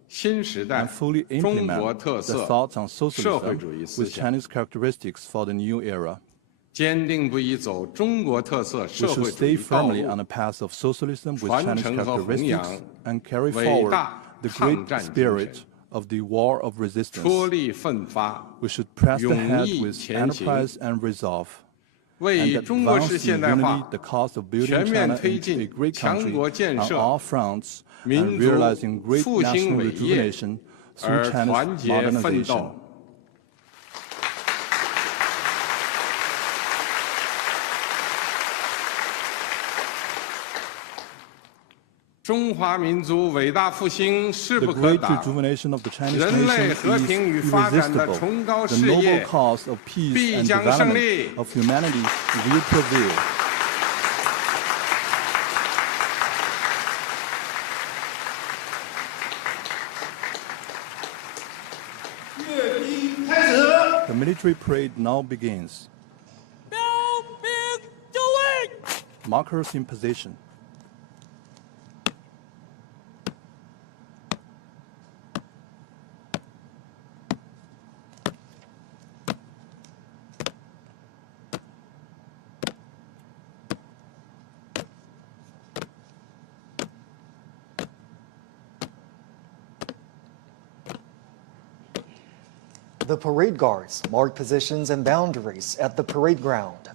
新时代 and fully 中国 implement 特 the 色 thoughts on 社会 socialism 主义思 with 想， Chinese characteristics for the new era. 坚定不移走中国特色 We 社 should 会主 stay 义道 firmly 路 on，the path of socialism with 传 Chinese 承和弘 characteristics 扬 and carry 伟 forward 大 the 抗 great 战精 spirit 神， of the war of resistance. 出力奋发， We should press 勇 ahead 毅 with 前行， enterprise and resolve, 为 and 中国 advance 式 the 现代 unity, 化 the cause of building 全面 China 推 into a 进 great 强 country 国建 on 设 all fronts, 民 and 族 realizing great 复兴 national 伟业 rejuvenation 而 through 团 China's 结奋 modernization. 斗。中华民族伟大复兴势 The 不可 great 挡， rejuvenation of the Chinese 人类 nation 和 is 平与发展的 irresistible. 崇高 The 事 noble 业 cause of peace 必 and 将胜 development 利。 of humanity will prevail. The military parade now begins. Markers in position. The parade guards mark positions and boundaries at the parade ground.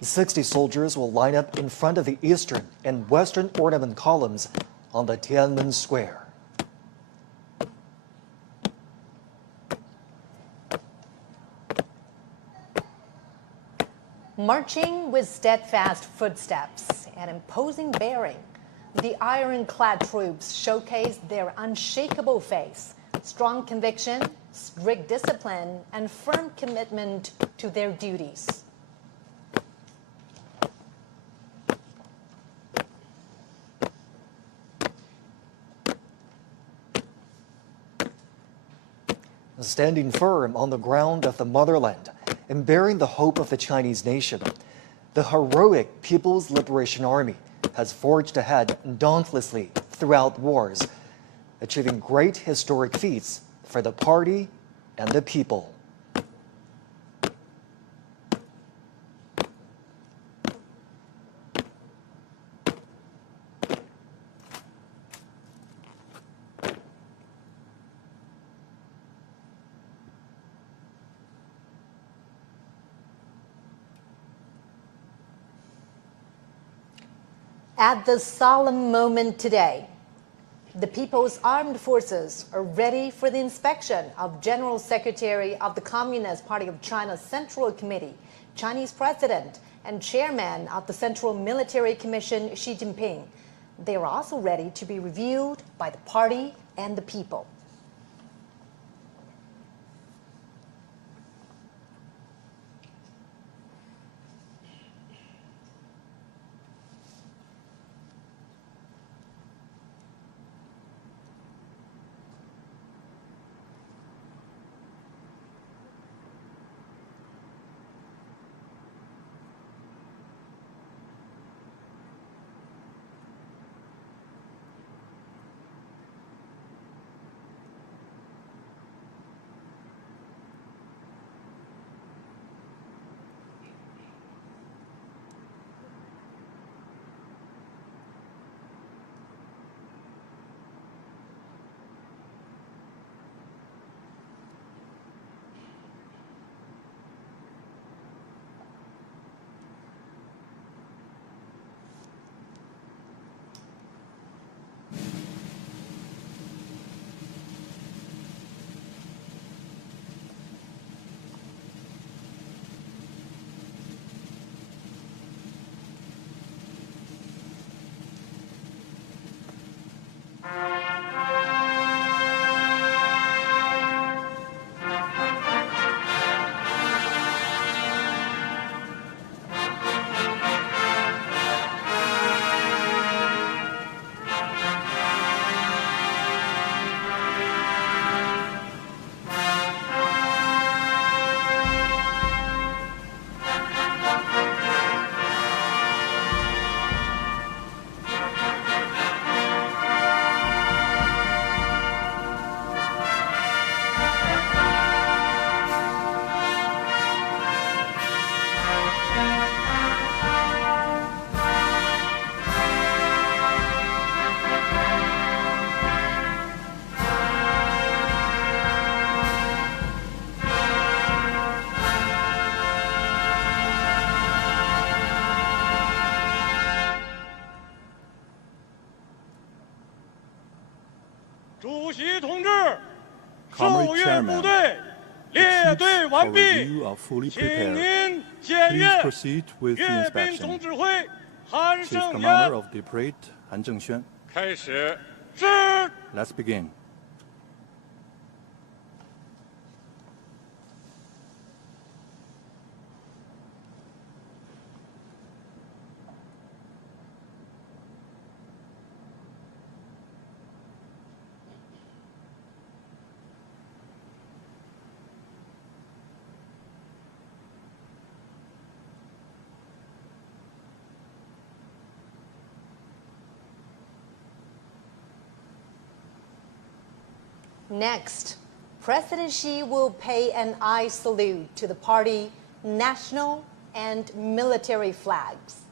60 soldiers will line up in front of the eastern and western ornament columns on the Tiananmen Square. Marching with steadfast footsteps and imposing bearing, the ironclad troops showcase their unshakable faith, strong conviction, strict discipline, and firm commitment to their duties. Standing firm on the ground of the motherland and bearing the hope of the Chinese nation, the heroic People's Liberation Army has forged ahead dauntlessly throughout wars, achieving great historic feats for the party and the people. At this solemn moment today, the People's Armed Forces are ready for the inspection of General Secretary of the Communist Party of China's Central Committee, Chinese President, and Chairman of the Central Military Commission, Xi Jinping. They are also ready to be reviewed by the party and the people. Comrade Chairman, the troops for review are fully prepared. Please proceed with the inspection. Chief Commander of the Parade, Han Zhengxuan. Let's begin. Next, President Xi will pay an eye salute to the party national and military flags.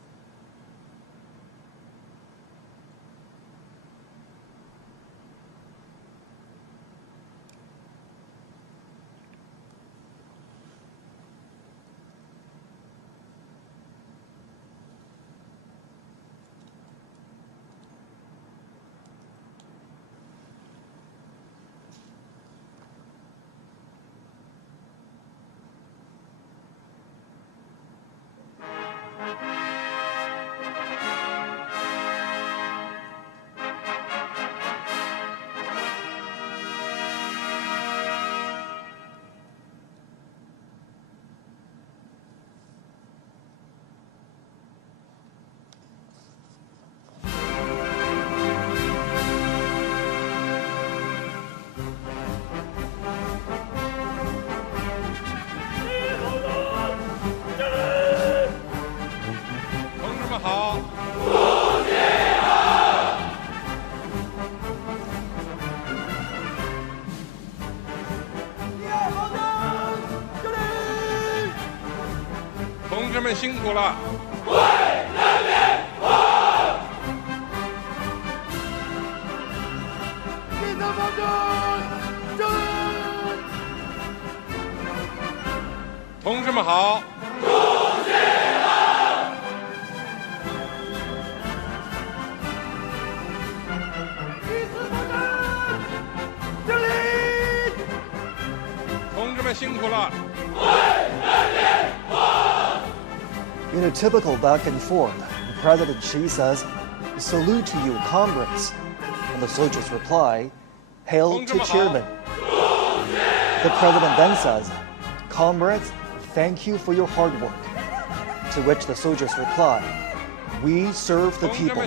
In a typical back and forth, President Xi says, "Salute to you, comrades." And the soldiers reply, "Hail to chairman." The president then says, "Comrades, thank you for your hard work." To which the soldiers reply, "We serve the people."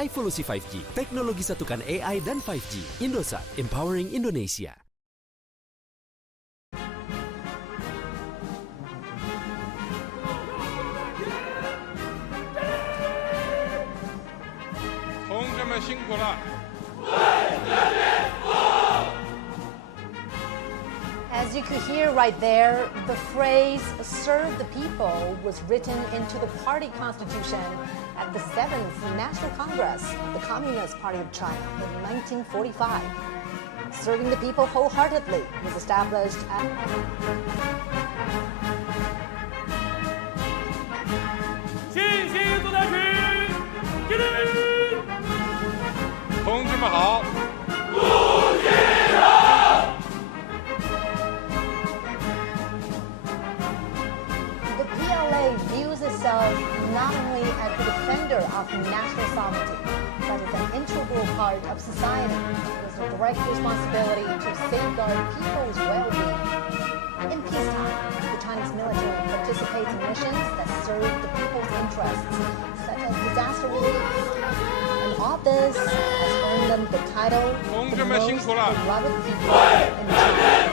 Evolusi 5G, teknologi satukan AI dan 5G. Indosat, empowering Indonesia. As you could hear right there, the phrase "serve the people" was written into the party constitution at the 7th National Congress of the Communist Party of China in 1945. Serving the people wholeheartedly was established at... The PLA views itself not only as the defender of national sovereignty, but as an integral part of society with a direct responsibility to safeguard people's well-being. In peacetime, the Chinese military participates in missions that serve the people's interests, such as disaster relief. And all this has earned them the title the most beloved people in China.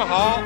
们好。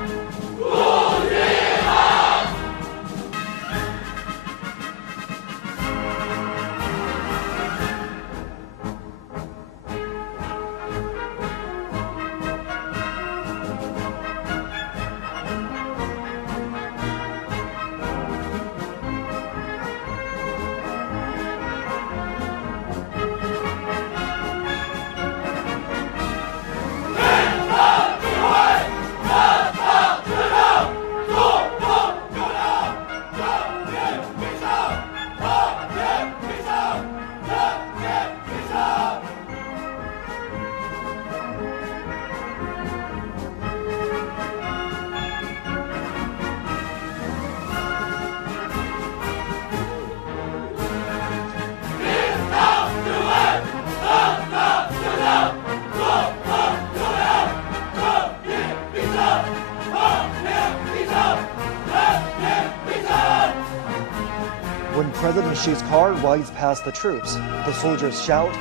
When President Xi's car rides past the troops, the soldiers shout,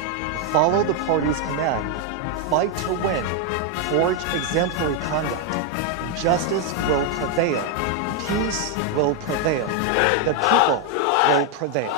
"Follow the party's command, fight to win, forge exemplary conduct. Justice will prevail, peace will prevail, the people will prevail."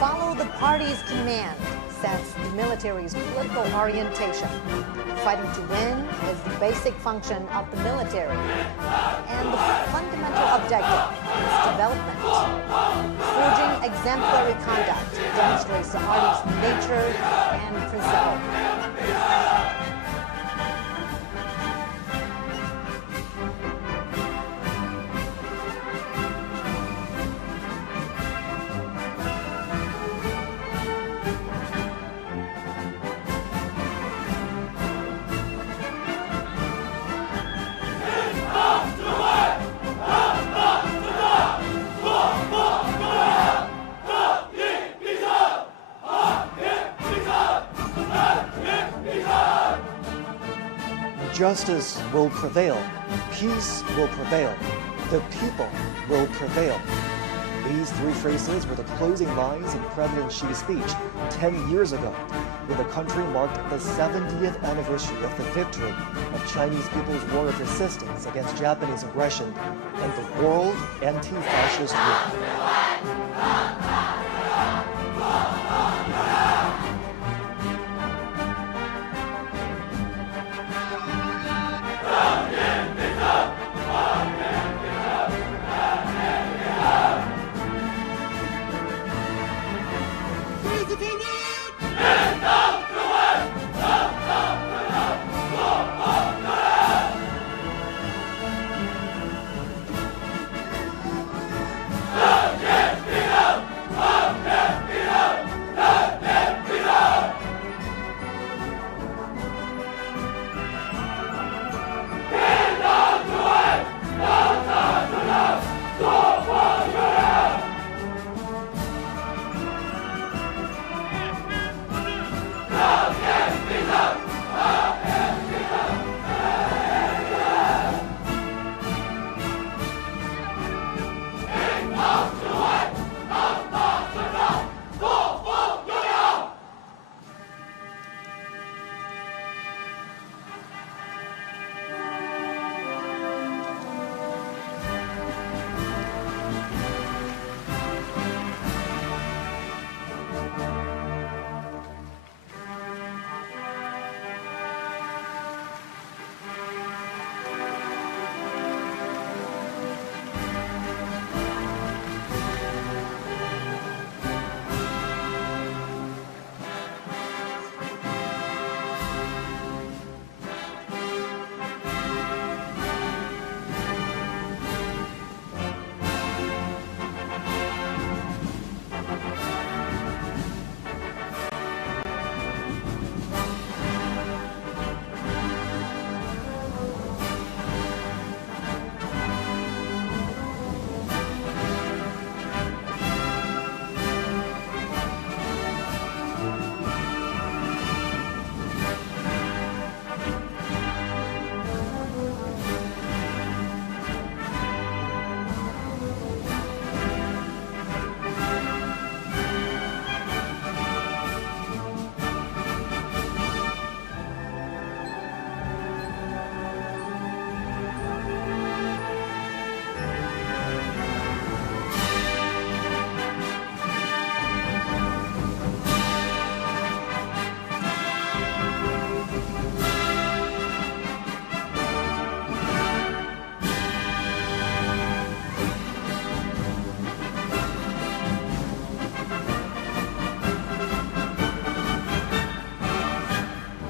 Follow the party's command sets the military's political orientation. Fighting to win is the basic function of the military, and the fundamental objective is development. Forging exemplary conduct demonstrates the army's nature and principle. Justice will prevail, peace will prevail, the people will prevail. These three phrases were the closing lines in President Xi's speech 10 years ago, when the country marked the 70th anniversary of the victory of Chinese people's war of resistance against Japanese aggression and the World Anti-Fascist War.